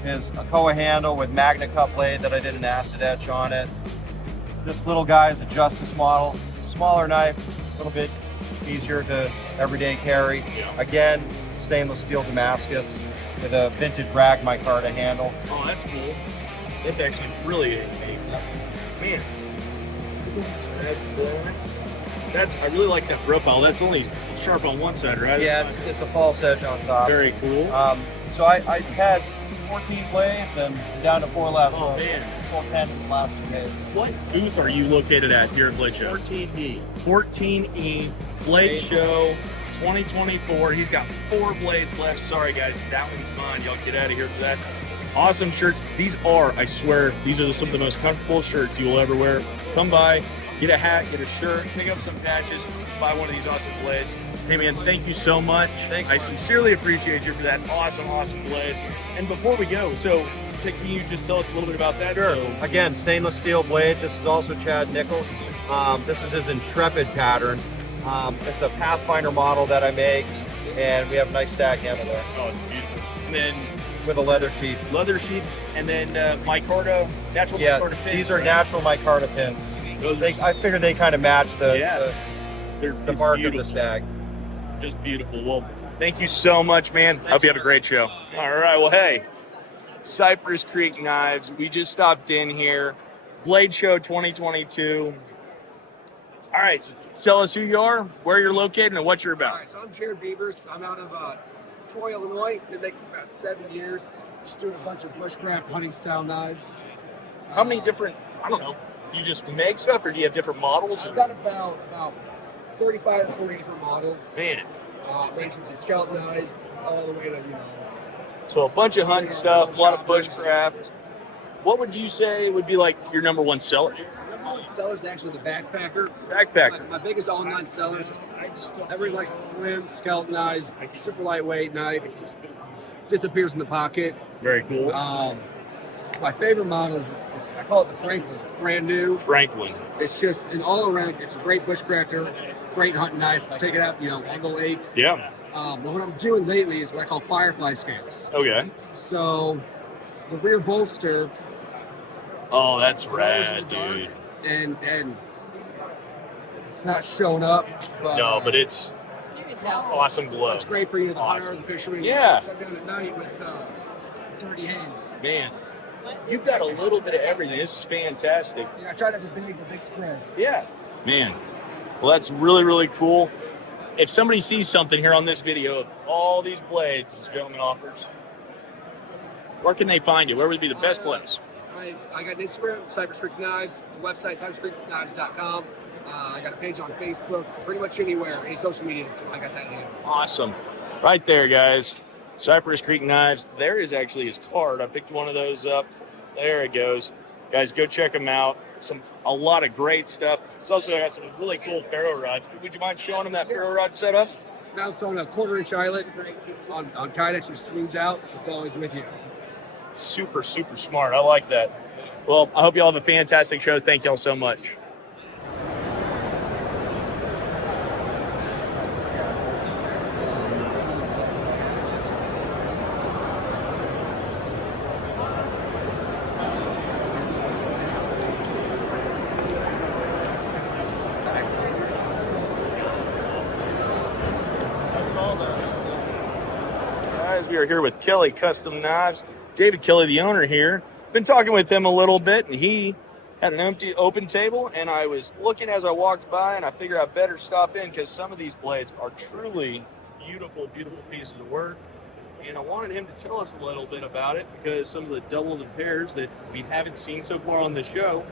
is a Koa handle with Magna Cut blade that I did an acid etch on it. This little guy is a Justice model. Smaller knife, a little bit easier to everyday carry. Again, stainless steel Damascus with a vintage rag micarta handle. Oh, that's cool. That's actually really man. I really like that profile. That's only sharp on one side, right? Yeah, it's a false edge on top. Very cool. So I had 14 blades and down to 4 left. Oh, so man. Sold 10 in the last 2 days. What booth are you located at here at Blade Show? 14E. 14E Blade Show 2024. He's got 4 blades left. Sorry, guys. That one's mine. Y'all get out of here for that. Awesome shirts. These are, I swear, these are some of the most comfortable shirts you will ever wear. Come by, get a hat, get a shirt, pick up some patches, buy one of these awesome blades. Hey man, thank you so much. Thanks, I Mark. sincerely appreciate you for that awesome, awesome blade. And before we go, so can you just tell us a little bit about that? Sure. So, Again, stainless steel blade. This is also Chad Nichols. This is his Intrepid pattern. It's a Pathfinder model that I make, and we have a nice stag handle there. oh, it's beautiful. And then With a leather sheath. and then micarta, natural Yeah, micarta pins. these are right? natural micarta pins. Those I figured they kind of match the it's mark beautiful. of the stag. Just beautiful. Well, thank you so much, man. I hope you have a great show. All right. Well, hey, Cypress Creek Knives. We just stopped in here. Blade Show 2022. All right. So tell us who you are, where you're located, and what you're All about. right, so I'm Jared Beavers. I'm out of Troy, Illinois. Been making about 7 years. Just doing a bunch of bushcraft hunting style knives. How many different, I don't know, do you just make stuff or do you have different models? I've got about 35 to 40 different models. Man. Ranging from skeleton knives all the way to, So a bunch of hunting stuff, a lot of bushcraft. What would you say would be like your number one seller? Number one seller is actually the backpacker. Backpacker. My biggest online seller is everybody likes the slim skeleton knives, super lightweight knife. It just disappears in the pocket. Very cool. My favorite model is I call it the Franklin. It's brand new. Franklin. It's just an all around. It's a great bushcrafter, great hunting knife. Take it out, on the lake. Yeah. But what I'm doing lately is what I call firefly scales. Okay. So the rear bolster. Oh, that's glows in rad, the dark, dude. And it's not showing up. But, No, but it's awesome glow. It's great for the hunter, Awesome. the fisherman. Yeah. It's like doing at night with dirty hands. Man, you've got a little bit of everything. This is fantastic. I try to have a big spread. Yeah. Man, well, that's really, really cool. If somebody sees something here on this video of all these blades this gentleman offers, where can they find you? Where would be the best place? I got an Instagram, Cypress Creek Knives. The website, cypresscreekknives.com. I got a page on Facebook. Pretty much anywhere, any social media. So I got that handle. Awesome. Right there, guys. Cypress Creek Knives. There is actually his card. I picked one of those up. There it goes. Guys, go check him out. A lot of great stuff. It's also got some really cool ferro rods. Would you mind showing them that ferro rod setup? Now it's on a 1/4-inch eyelet on Kydex, which swings out, so it's always with you. Super, super smart. I like that. Well, I hope you all have a fantastic show. Thank y'all so much. Guys, we are here with Kelly Custom Knives. David Kelly, the owner here. Been talking with him a little bit, and he had an empty open table, and I was looking as I walked by, and I figured I better stop in because some of these blades are truly beautiful, beautiful pieces of work. And I wanted him to tell us a little bit about it because some of the doubles and pairs that we haven't seen so far on the show.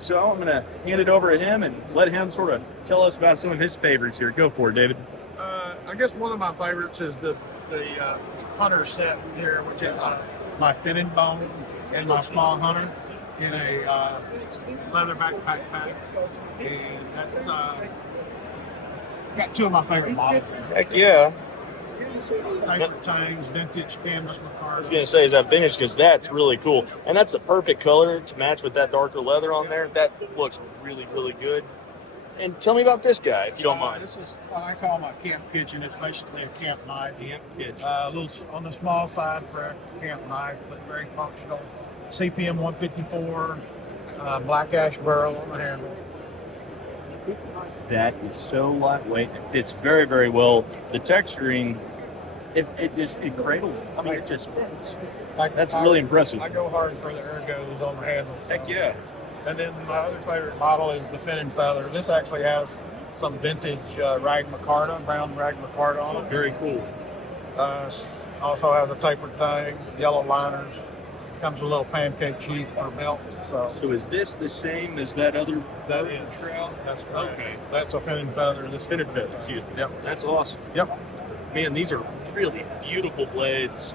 So I'm going to hand it over to him and let him sort of tell us about some of his favorites here. Go for it, David. I guess one of my favorites is the hunter set here, which is my fitted bone and my small hunter in a leather backpack pack. And that's got two of my favorite models. Heck yeah. Taper tangs, vintage canvas I was going to say, is that vintage? Because that's really cool. And that's the perfect color to match with that darker leather on there. That looks really, really good. And tell me about this guy, if you don't mind. This is what I call my camp kitchen. It's basically a camp knife. Camp kitchen. A little on the small side for a camp knife, but very functional. CPM 154, black ash burl on the handle. That is so lightweight. It fits very, very well. The texturing, it cradles. I mean, it just fits. That's really impressive. I go hard for the ergos on the handle. Heck yeah. And then my other favorite model is the fin and feather. This actually has some vintage rag micarta, brown rag micarta on it. Very cool. Also has a tapered tang, yellow liners. Comes with a little pancake cheese per belt. So is this the same as that other trail? That's correct. Okay. That's a fin and feather. This Fitted feather, excuse me. Yep. That's awesome. Yep. Man, these are really beautiful blades.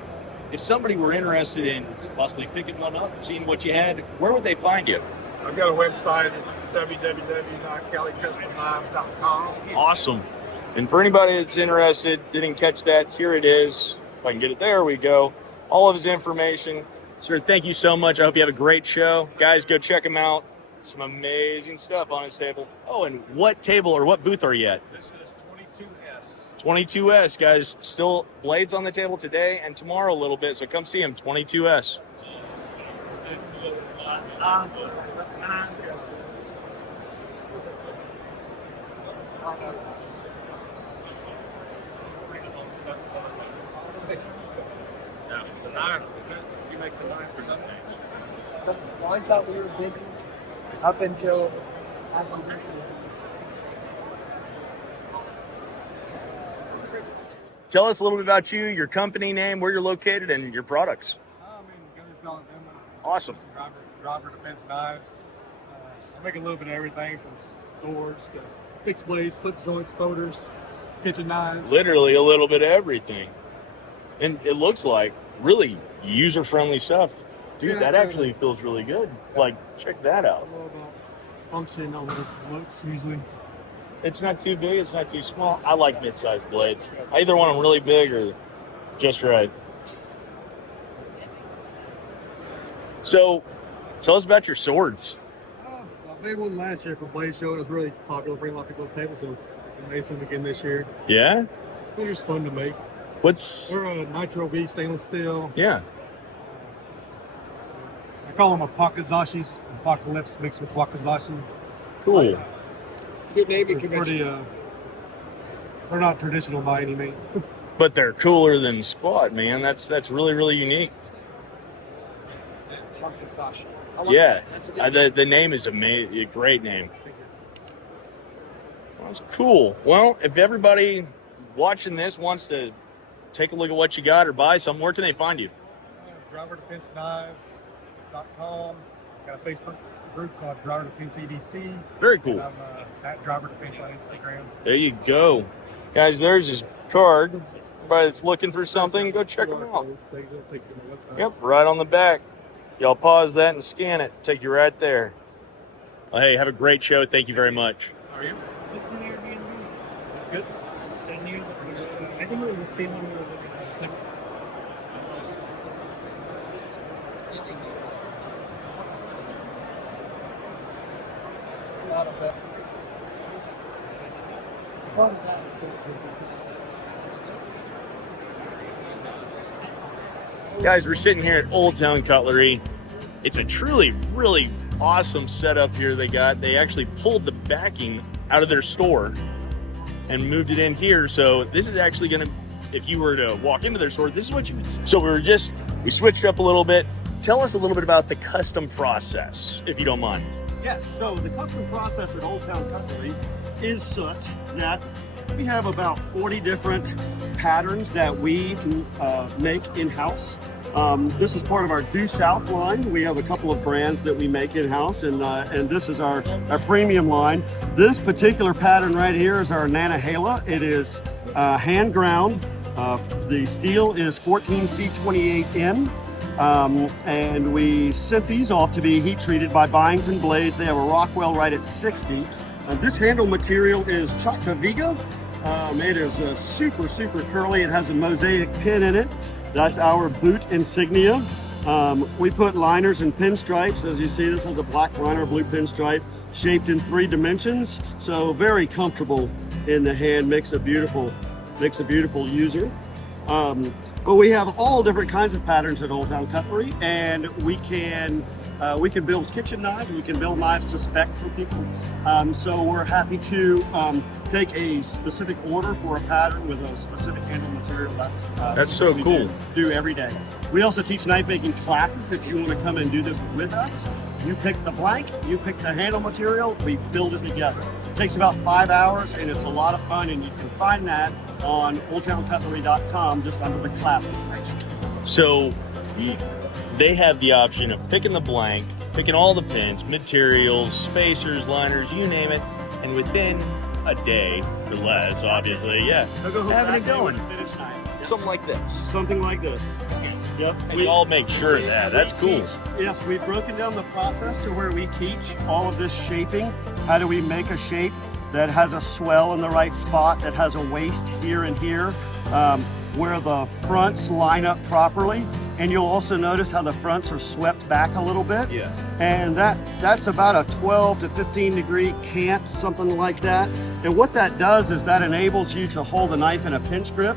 if somebody were interested in possibly picking one up, seeing what you had, where would they find you? I've got a website. It's www.calicustomknives.com. Awesome. And for anybody that's interested, didn't catch that, here it is. If I can get it, there we go. All of his information. Sir, thank you so much. I hope you have a great show. Guys, go check him out. Some amazing stuff on his table. Oh, and what table or what booth are you at? This is 22S. 22S, guys. Still blades on the table today and tomorrow a little bit, so come see him, 22S. Now, the knife, you make the knife for something. I thought we were busy up until acquisition. Tell us a little bit about you, your company name, where you're located, and your products. I'm in Gunnersville, Alabama. Awesome. Driver defense knives. I make a little bit of everything from swords to fixed blades, slip joints, folders, kitchen knives. Literally a little bit of everything. And it looks like really user-friendly stuff. Dude, Yeah, that yeah. actually feels really good. Like, check that out. All about function over the looks usually. It's not too big, it's not too small. I like mid-sized blades. I either want them really big or just right. So, tell us about your swords. So I made one last year for Blade Show. It was really popular, bring a lot of people to the table, so we made some again this year. Yeah? They're just fun to make. They're a Nitro V stainless steel. Yeah. I call them Apokazashis, Apocalypse mixed with Wakazashi. Cool. Good name and Pretty, they're not traditional by any means. But they're cooler than squat, man. That's really, really unique. Wakazashi. Yeah. The name is amazing. A great name. Well, that's cool. Well, if everybody watching this wants to take a look at what you got or buy something, where can they find you? DriverDefenseKnives.com. Got a Facebook group called Driver Defense EDC. Very cool. I'm at Driver Defense on Instagram. There you go. Guys, there's his card. Everybody that's looking for something, go check them out. Yep, right on the back. Y'all pause that and scan it. Take you right there. Well, hey, have a great show. Thank you very much. How are you? That's good. I think it was the same one we were looking at. Guys, we're sitting here at Old Town Cutlery. It's a truly, really awesome setup here they got. They actually pulled the backing out of their store and moved it in here. So this is actually going to, if you were to walk into their store, this is what you would see. So we switched up a little bit. Tell us a little bit about the custom process, if you don't mind. Yes, so the custom process at Old Town Cutlery is such that we have about 40 different patterns that we make in-house. This is part of our Due South line. We have a couple of brands that we make in-house, and this is our premium line. This particular pattern right here is our Nanahala. It is hand ground. The steel is 14C28N. And we sent these off to be heat treated by Byington Blades. They have a Rockwell right at 60. This handle material is Chakaviga. It is super, super curly. It has a mosaic pin in it. That's our boot insignia. We put liners and pinstripes. As you see, this has a black liner, blue pinstripe, shaped in 3 dimensions. So very comfortable in the hand, makes a beautiful user. But we have all different kinds of patterns at Old Town Cutlery, and we can build kitchen knives. We can build knives to spec for people. So we're happy to take a specific order for a pattern with a specific handle material. That's so what we cool. Do every day. We also teach knife making classes. If you want to come and do this with us, you pick the blank, you pick the handle material, we build it together. It takes about 5 hours, and it's a lot of fun, and you can find that on oldtowncutlery.com just under the classes section. So they have the option of picking the blank, picking all the pins, materials, spacers, liners, you name it, and within a day or less, obviously, having it going. Finish knife. Something like this. Something like this. Yep. And y'all make sure of that. That's cool. Yes, we've broken down the process to where we teach all of this shaping. How do we make a shape that has a swell in the right spot, that has a waist here and here, where the fronts line up properly. And you'll also notice how the fronts are swept back a little bit. Yeah. And that's about a 12 to 15 degree cant, something like that. And what that does is that enables you to hold a knife in a pinch grip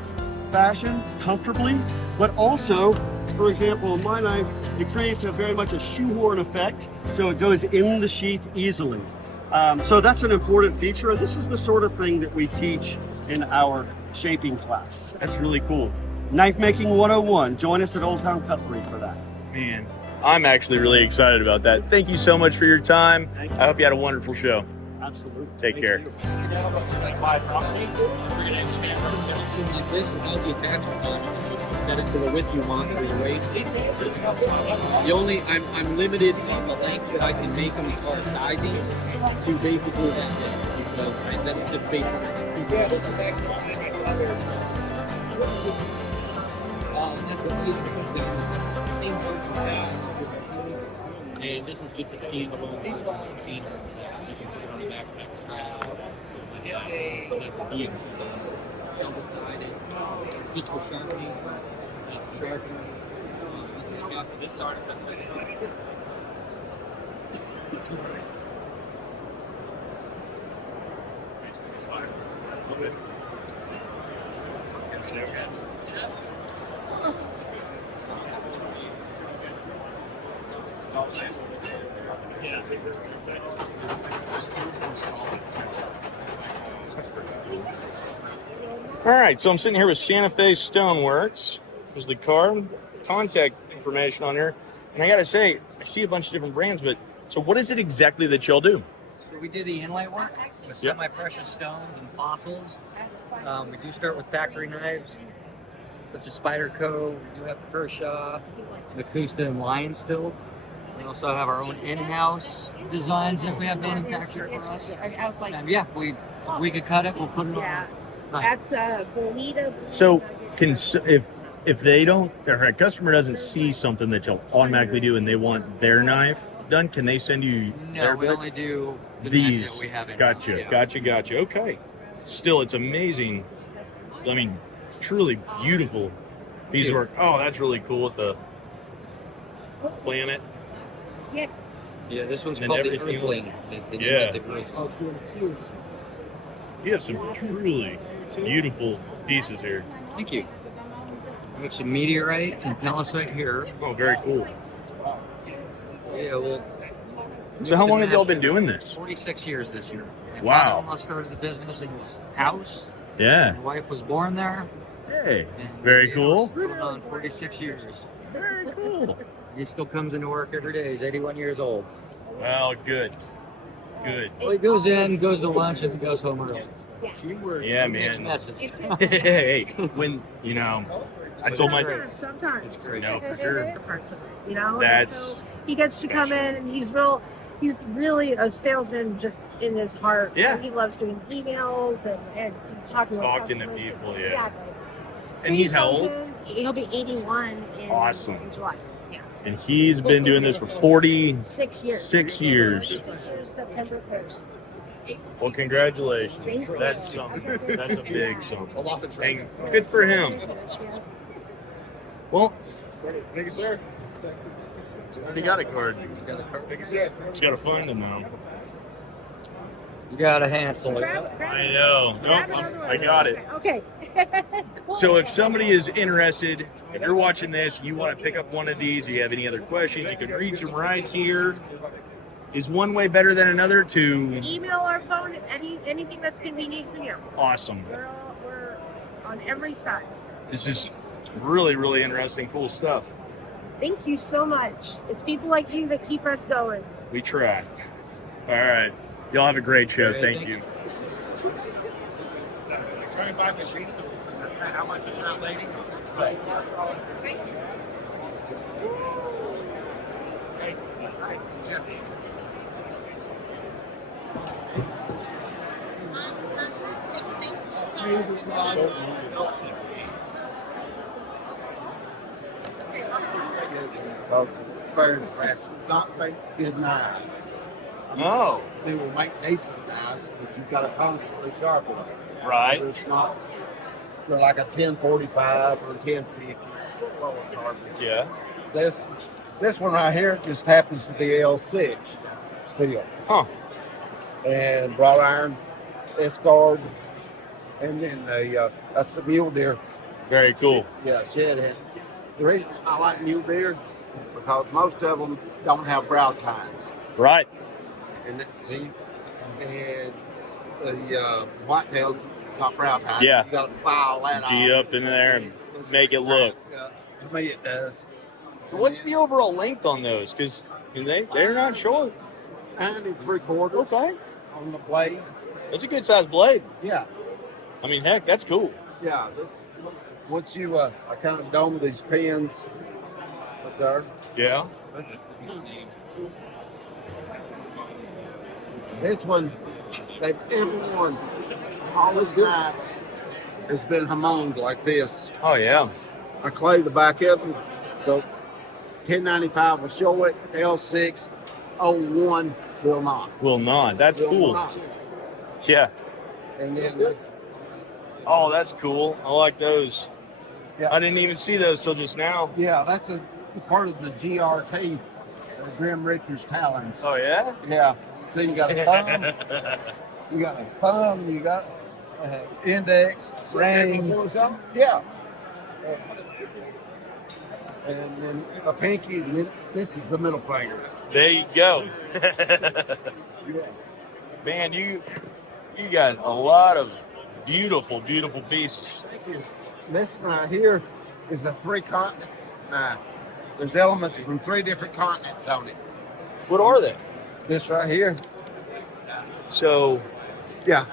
fashion comfortably, but also, for example, in my knife, it creates very much a shoehorn effect, so it goes in the sheath easily. So that's an important feature, and this is the sort of thing that we teach in our shaping class. That's really cool. Knife Making 101. Join us at Old Town Cutlery for that. Man, I'm actually really excited about that. Thank you so much for your time. I hope you had a wonderful show. Absolutely. Take care. It's like buy property. We're going to expand our building like this without the attachments on it. You can set it to the width you want for your waist. The only, I'm limited on the length that I can make them as far as sizing to basically that length because that's just basic. Yeah, this is actually my brother's. That's a same work with that. And this is just a standalone container. So you can put it on a backpack strap. That's a being double-sided. Just for sharpening. That's a sharpener. This is the cost of this article. All right, so I'm sitting here with Santa Fe Stoneworks. There's the card, contact information on there. And I got to say, I see a bunch of different brands, but so what is it exactly that y'all do? So we do the inlay work with Yep. semi-precious stones and fossils. We do start with factory knives, such as Spyderco. We do have Kershaw, Macusta, and Lion still. We also have our own in-house designs that we have manufactured for us. I was like, And yeah, if we could cut it, we'll put it yeah, on. that's a bonita. So if they don't, or a customer doesn't see something that you'll automatically do and they want their knife done, can they send you No, their we bit? only do the These. knives that we have in. Gotcha, gotcha. Okay. Still, it's amazing. I mean, truly beautiful piece of work. Oh, that's really cool with the planet. Yes. Yeah, this one's And called the everything Earthling. else. The Yeah. Earthling. You have some truly beautiful pieces here. Thank you. We have some meteorite and palisade here. Oh, very cool. Yeah, well. So how long have y'all been doing this? 46 years this year. My Wow. father-in-law started the business in his house. Yeah. My wife was born there. Hey, And very yeah, cool. it's going on 46 years. Very cool. He still comes into work every day. He's 81 years old. Well, good. Good. Well, he goes in, goes to lunch, and goes home early. Yeah, He makes man. messes. Hey, when, you know, I told my... Sometimes. It's great. No, for sure. The parts of it, you know? And That's... so he gets to come in and he's really a salesman just in his heart. Yeah. So he loves doing emails and talking with Talking to customers. people, yeah. Exactly. So And he he's how comes old? in, he'll be 81 Awesome. in July. Yeah. And he's been doing this for 6 years. 6 years. 6 years, September 1st. Well, congratulations. Thank you. That's something. That's a big something. And good for him. Well, Thank you, sir. already got a card. Thank you, sir. Just got to find him now. You got a handful. I know. Nope, I got it. Okay. So if somebody is interested, if you're watching this, you want to pick up one of these, you have any other questions, you can reach them right here. Is one way better than another to... Email or phone, anything that's convenient for you. Awesome. We're on every side. This is really, really interesting, cool stuff. Thank you so much. It's people like you that keep us going. We try. All right. Y'all have a great show. Thank you. 25 machines. How much is that lady? because the Clarence Brass does not make good knives. Oh. They will make decent knives, but you've got to constantly sharpen them. Right. It's not, they're like a 1045 or 1050. Lower carbon. Yeah. This one right here just happens to be L6 steel. Huh. And wrought iron, escort, and then that's the mule deer. Very cool. Yeah, shed head. The reason I like mule deer because most of them don't have brow tines. Right. And see, and the whitetails got brow tines. Yeah. You got to file that G off. up in there and make it look. To me, it does. What's the overall length on those? Because they're not short. 9 3/4. Okay. On the blade. That's a good sized blade. Yeah. I mean, heck, that's cool. Yeah. Once you, I kind of dome these pins up there. Yeah. This one, everyone, all these knives has been homoned like this. Oh, yeah. I clay the back of them. So 1095 will show it. L6 01 will not. Will not. That's Will cool. not. Yeah. And then, Oh, that's cool. I like those. Yeah. I didn't even see those till just now. yeah, that's a part of the GRT, the Grim Reaper's Talons. Oh, yeah? Yeah. So you got a thumb, you got index, ring. Yeah. And then a pinky, and then this is the middle finger. There you go. Man, you got a lot of beautiful, beautiful pieces. This right here is a 3-continent knife. There's elements from 3 different continents on it. What are they? This right here. So, yeah.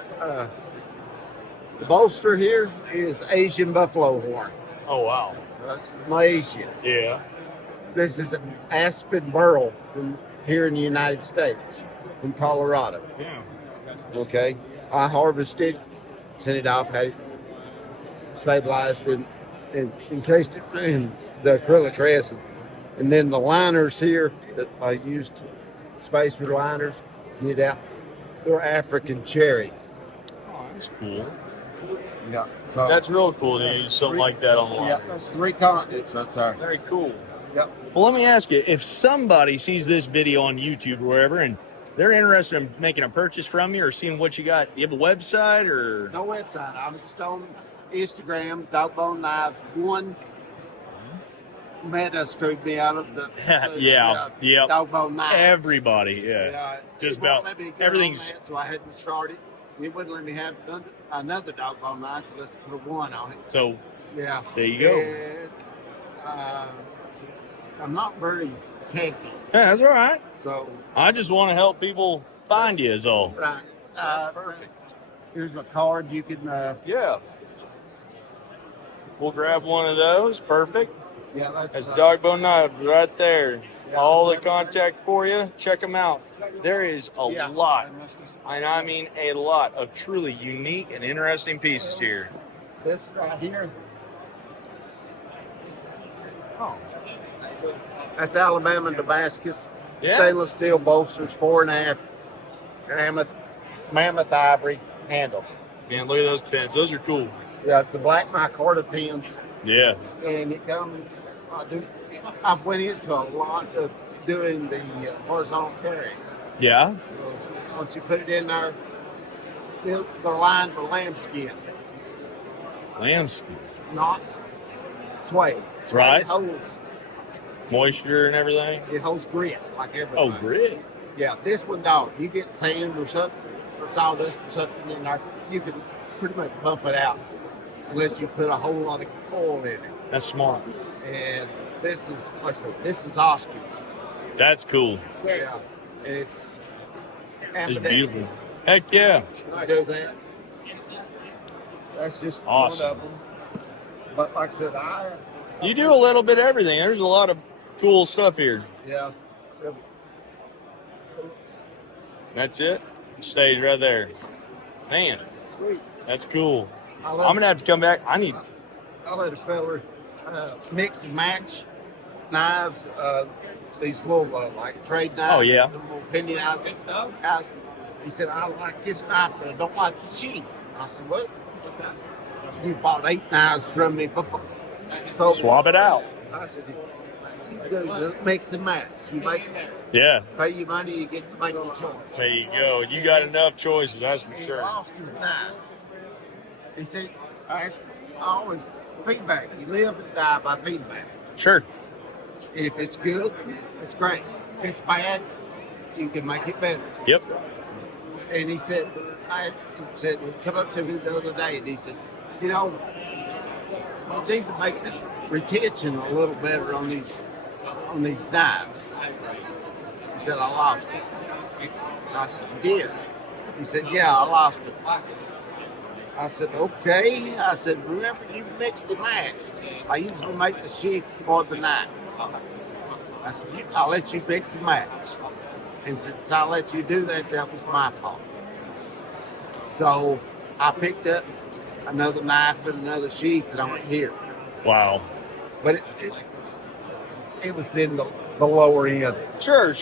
The bolster here is Asian buffalo horn. Oh, wow. That's Malaysia. Yeah. This is an aspen burl from here in the United States, from Colorado. Yeah. Okay. I harvested, sent it off, had it stabilized and encased it in the acrylic resin. And then the liners here that I used, spacer liners, did out. They're African cherry. Oh, that's cool. Yeah. So That's real cool to use something like that on the line. Yeah, that's 3 continents. That's our. Very cool. Yep. Well, let me ask you, if somebody sees this video on YouTube or wherever and they're interested in making a purchase from you or seeing what you got, you have a website or? No website. I'm just on Instagram, Dogbone Knives 1. Meta screwed me out of the yeah. Dogbone Knives. Everybody, yeah. Just it won't about let me get everything's. on that, so I hadn't started. It wouldn't let me have another Dogbone Knife, so let's put a 1 on it. So Yeah. there you go. And, I'm not very techy. Yeah, that's all right. So I just want to help people find you is all. right. Perfect. Here's my card. You can. Yeah. We'll grab one of those. Perfect. Yeah, That's Dogbone Knives right there. All the contact for you. Check them out. There is a lot, and I mean a lot of truly unique and interesting pieces here. This right here. Oh. That's Alabama Damascus. Yeah. Stainless steel bolsters, 4.5 mammoth ivory handles. Man, look at those pins. Those are cool. Yeah, it's the black micarta pins. Yeah. And it comes, I went into a lot of doing the horizontal carries. Yeah. So once you put it in there, they're lined with lambskin, Lambskin. not suede. Suede Right. holds, Moisture and everything. it holds grit like everything. Oh, grit. Yeah, this one don't. You get sand or something, or sawdust or something in there, you can pretty much pump it out unless you put a whole lot of oil in it. That's smart. And this is, like I said, this is ostrich. That's cool. Yeah, and it's It's beautiful. Heck yeah. I do that. That's just Awesome. one of them. But like I said, You do a little bit of everything. There's a lot of cool stuff here. yeah. That's it. Stays right there. Man, Sweet. that's cool. I I'm love gonna have to come back. I need. I let a feller mix and match knives, these little like trade knives. Oh, yeah. The little penny knives. He said, I like this knife, but I don't like the sheath. I said, what? You bought 8 knives from me before. So Swap it out. I said, you do mix and match. You make Yeah. pay your money, you get to make your choice. There you go. You got enough choices, that's for He sure. lost his knife. He said, I always feedback. You live and die by feedback. Sure. If it's good, it's great. If it's bad, you can make it better. Yep. And he said, come up to me the other day, and he said, you know, you need to make the retention a little better on these knives. He said, I lost it. I said, you did? He said, yeah, I lost it. I said, okay. I said, remember, you mixed and matched. I usually make the sheath for the knife. I said, I'll let you mix and match. And since I let you do that, that was my fault. So I picked up another knife and another sheath, and I went, here. Wow. But it was in the lower end. Sure.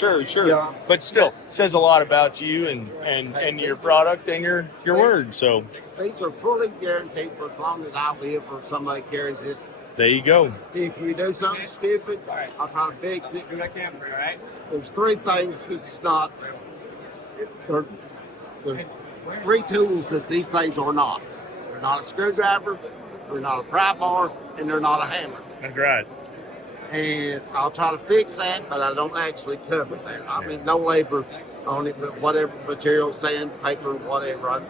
Yeah. But still, says a lot about you and your product and your word. So These are fully guaranteed for as long as I live or somebody carries this. there you go. If you do something stupid, I'll try to fix it. There's 3 things that's not. There's 3 tools that these things are not. They're not a screwdriver, they're not a pry bar, and they're not a hammer. That's right. And I'll try to fix that, but I don't actually cover that. I mean, no labor on it, but whatever material, sandpaper, whatever,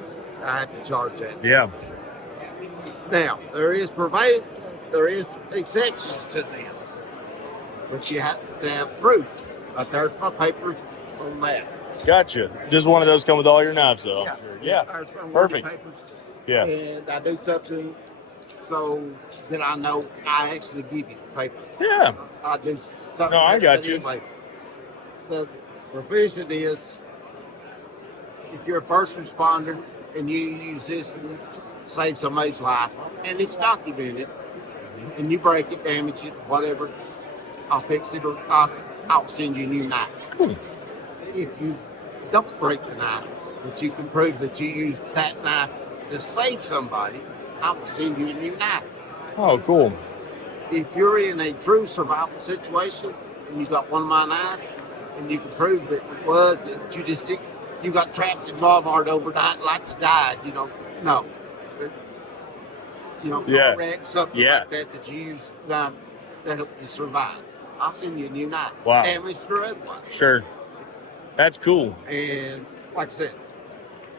I have to charge that. Yeah. Now, there is exceptions to this, but you have to have proof. But there's my papers on that. Gotcha. Just one of those come with all your knives, though. Yes. Yeah. There's my Perfect. papers. Yeah. And I do something so that I know I actually give you the paper. Yeah. I do something. No, I got but you. Anyway, the provision is if you're a first responder and you use this and save somebody's life, and it's documented, and you break it, damage it, whatever, I'll fix it or I'll send you a new knife. If you don't break the knife, but you can prove that you used that knife to save somebody, I will send you a new knife. Oh, cool. If you're in a true survival situation and you got one of my knives and you can prove that it was that you got trapped in Walmart overnight like to die, no. Yeah. Wreck, something like that you use to help you survive. I'll send you a new knife. Wow. Damaged or otherwise. Sure. That's cool. And like I said,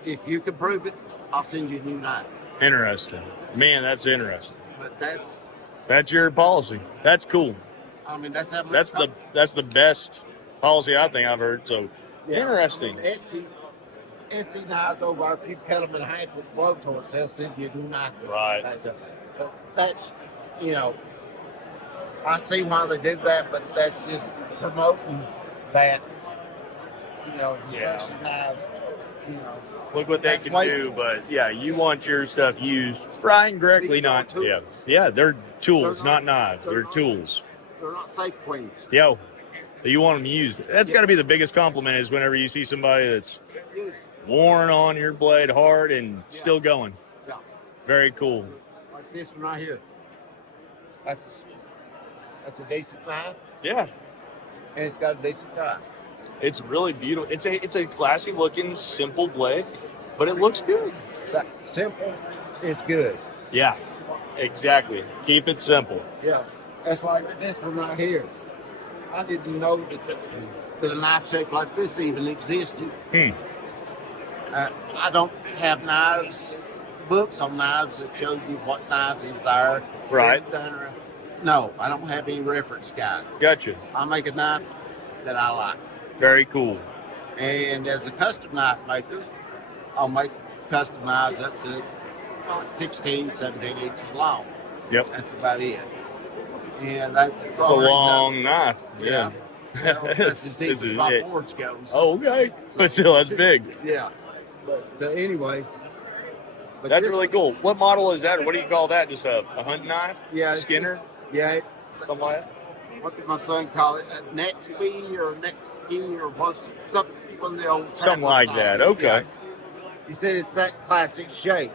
if you can prove it, I'll send you a new knife. Interesting. Man, that's interesting. But that's your policy. That's cool. I mean, that's how much That's the best policy I think I've heard. So interesting. I mean, Etsy knives over, if you cut them in half with blowtorch, they'll send you a new knife. Right. So that's, I see why they do that, but that's just promoting that, destruction knives, Look what they that's can wasteful. do, but yeah, you want your stuff used right and correctly, These are not tools. yeah, they're tools, They're not not- knives. they're They're not- tools. They're not safe queens. Yo, you want them used. That's got to be the biggest compliment is whenever you see somebody that's worn on your blade hard and still going. Yeah. Very cool. Like this one right here. That's a decent knife, Yeah, and it's got a decent knife. it's really beautiful. It's a classy looking, simple blade, but it looks good. That's simple. It's good. Yeah, exactly. Keep it simple. Yeah. That's like this one right here. I didn't know that a knife shaped like this even existed. I don't have books on knives that show you what knives is there. Right. No, I don't have any reference guides. Gotcha. I make a knife that I like. Very cool. And as a custom knife maker, I'll make custom knives up to 16, 17 inches long. Yep. That's about it. And that's It's a long knife. Yeah. That's as deep as my forge goes. Oh, okay. But still, that's big. Yeah. But anyway. But That's this- really cool. What model is that? Or what do you call that? Just a hunting knife? Yeah. it's Skinner? just- yeah. Something like that? what did my son call it? A neck ski or neck ski or what's something, one of the old Something like that. Okay. Yeah. He said it's that classic shape.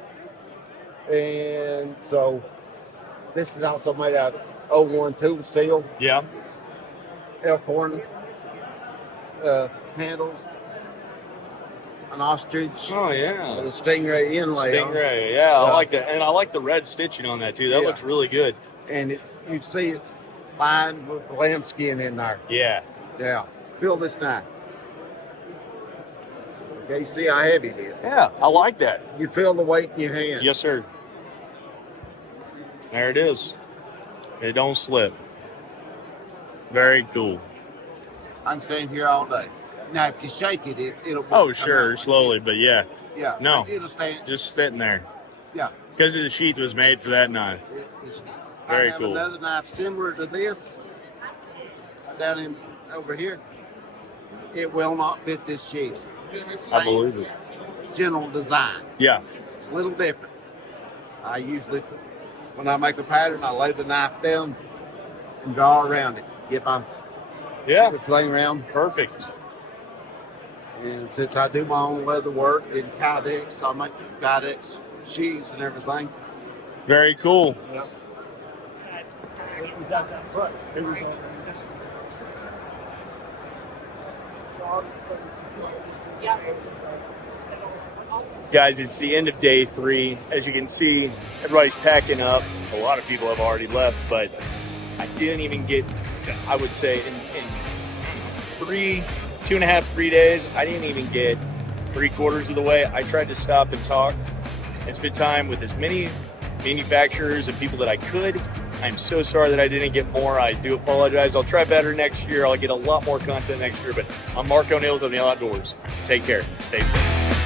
And so this is also made out of 01 tool steel. Yeah. Elkhorn handles. An ostrich. Oh yeah. With a stingray inlay. Stingray. Yeah, I like that, and I like the red stitching on that too. That looks really good. And it's, you see it's lined with lamb skin in there. Yeah. Yeah. Feel this knife. Okay, you see how heavy it is. Yeah, I like that. You feel the weight in your hand. Yes, sir. There it is. It don't slip. Very cool. I'm staying here all day. Now, if you shake it, it'll. Oh, sure, slowly, but yeah. Yeah. No, It'll stand. just sitting there. Yeah. Because the sheath was made for that knife. Very I have cool. another knife similar to this down in over here. It will not fit this sheath. I believe it. General design. Yeah. It's a little different. I usually, when I make a pattern, I lay the knife down and draw around it. Get my fling around. Perfect. And since I do my own leather work in Kydex, I make Kydex sheaths and everything. Very cool. Yep. Guys, it's the end of day 3. As you can see, everybody's packing up. A lot of people have already left, but I didn't even get to, I would say, in 2.5, 3 days, I didn't even get 3/4 of the way. I tried to stop and talk and spend time with as many manufacturers and people that I could. I'm so sorry that I didn't get more. I do apologize. I'll try better next year. I'll get a lot more content next year, but I'm Mark O'Neill with O'Neill Outdoors. Take care. Stay safe.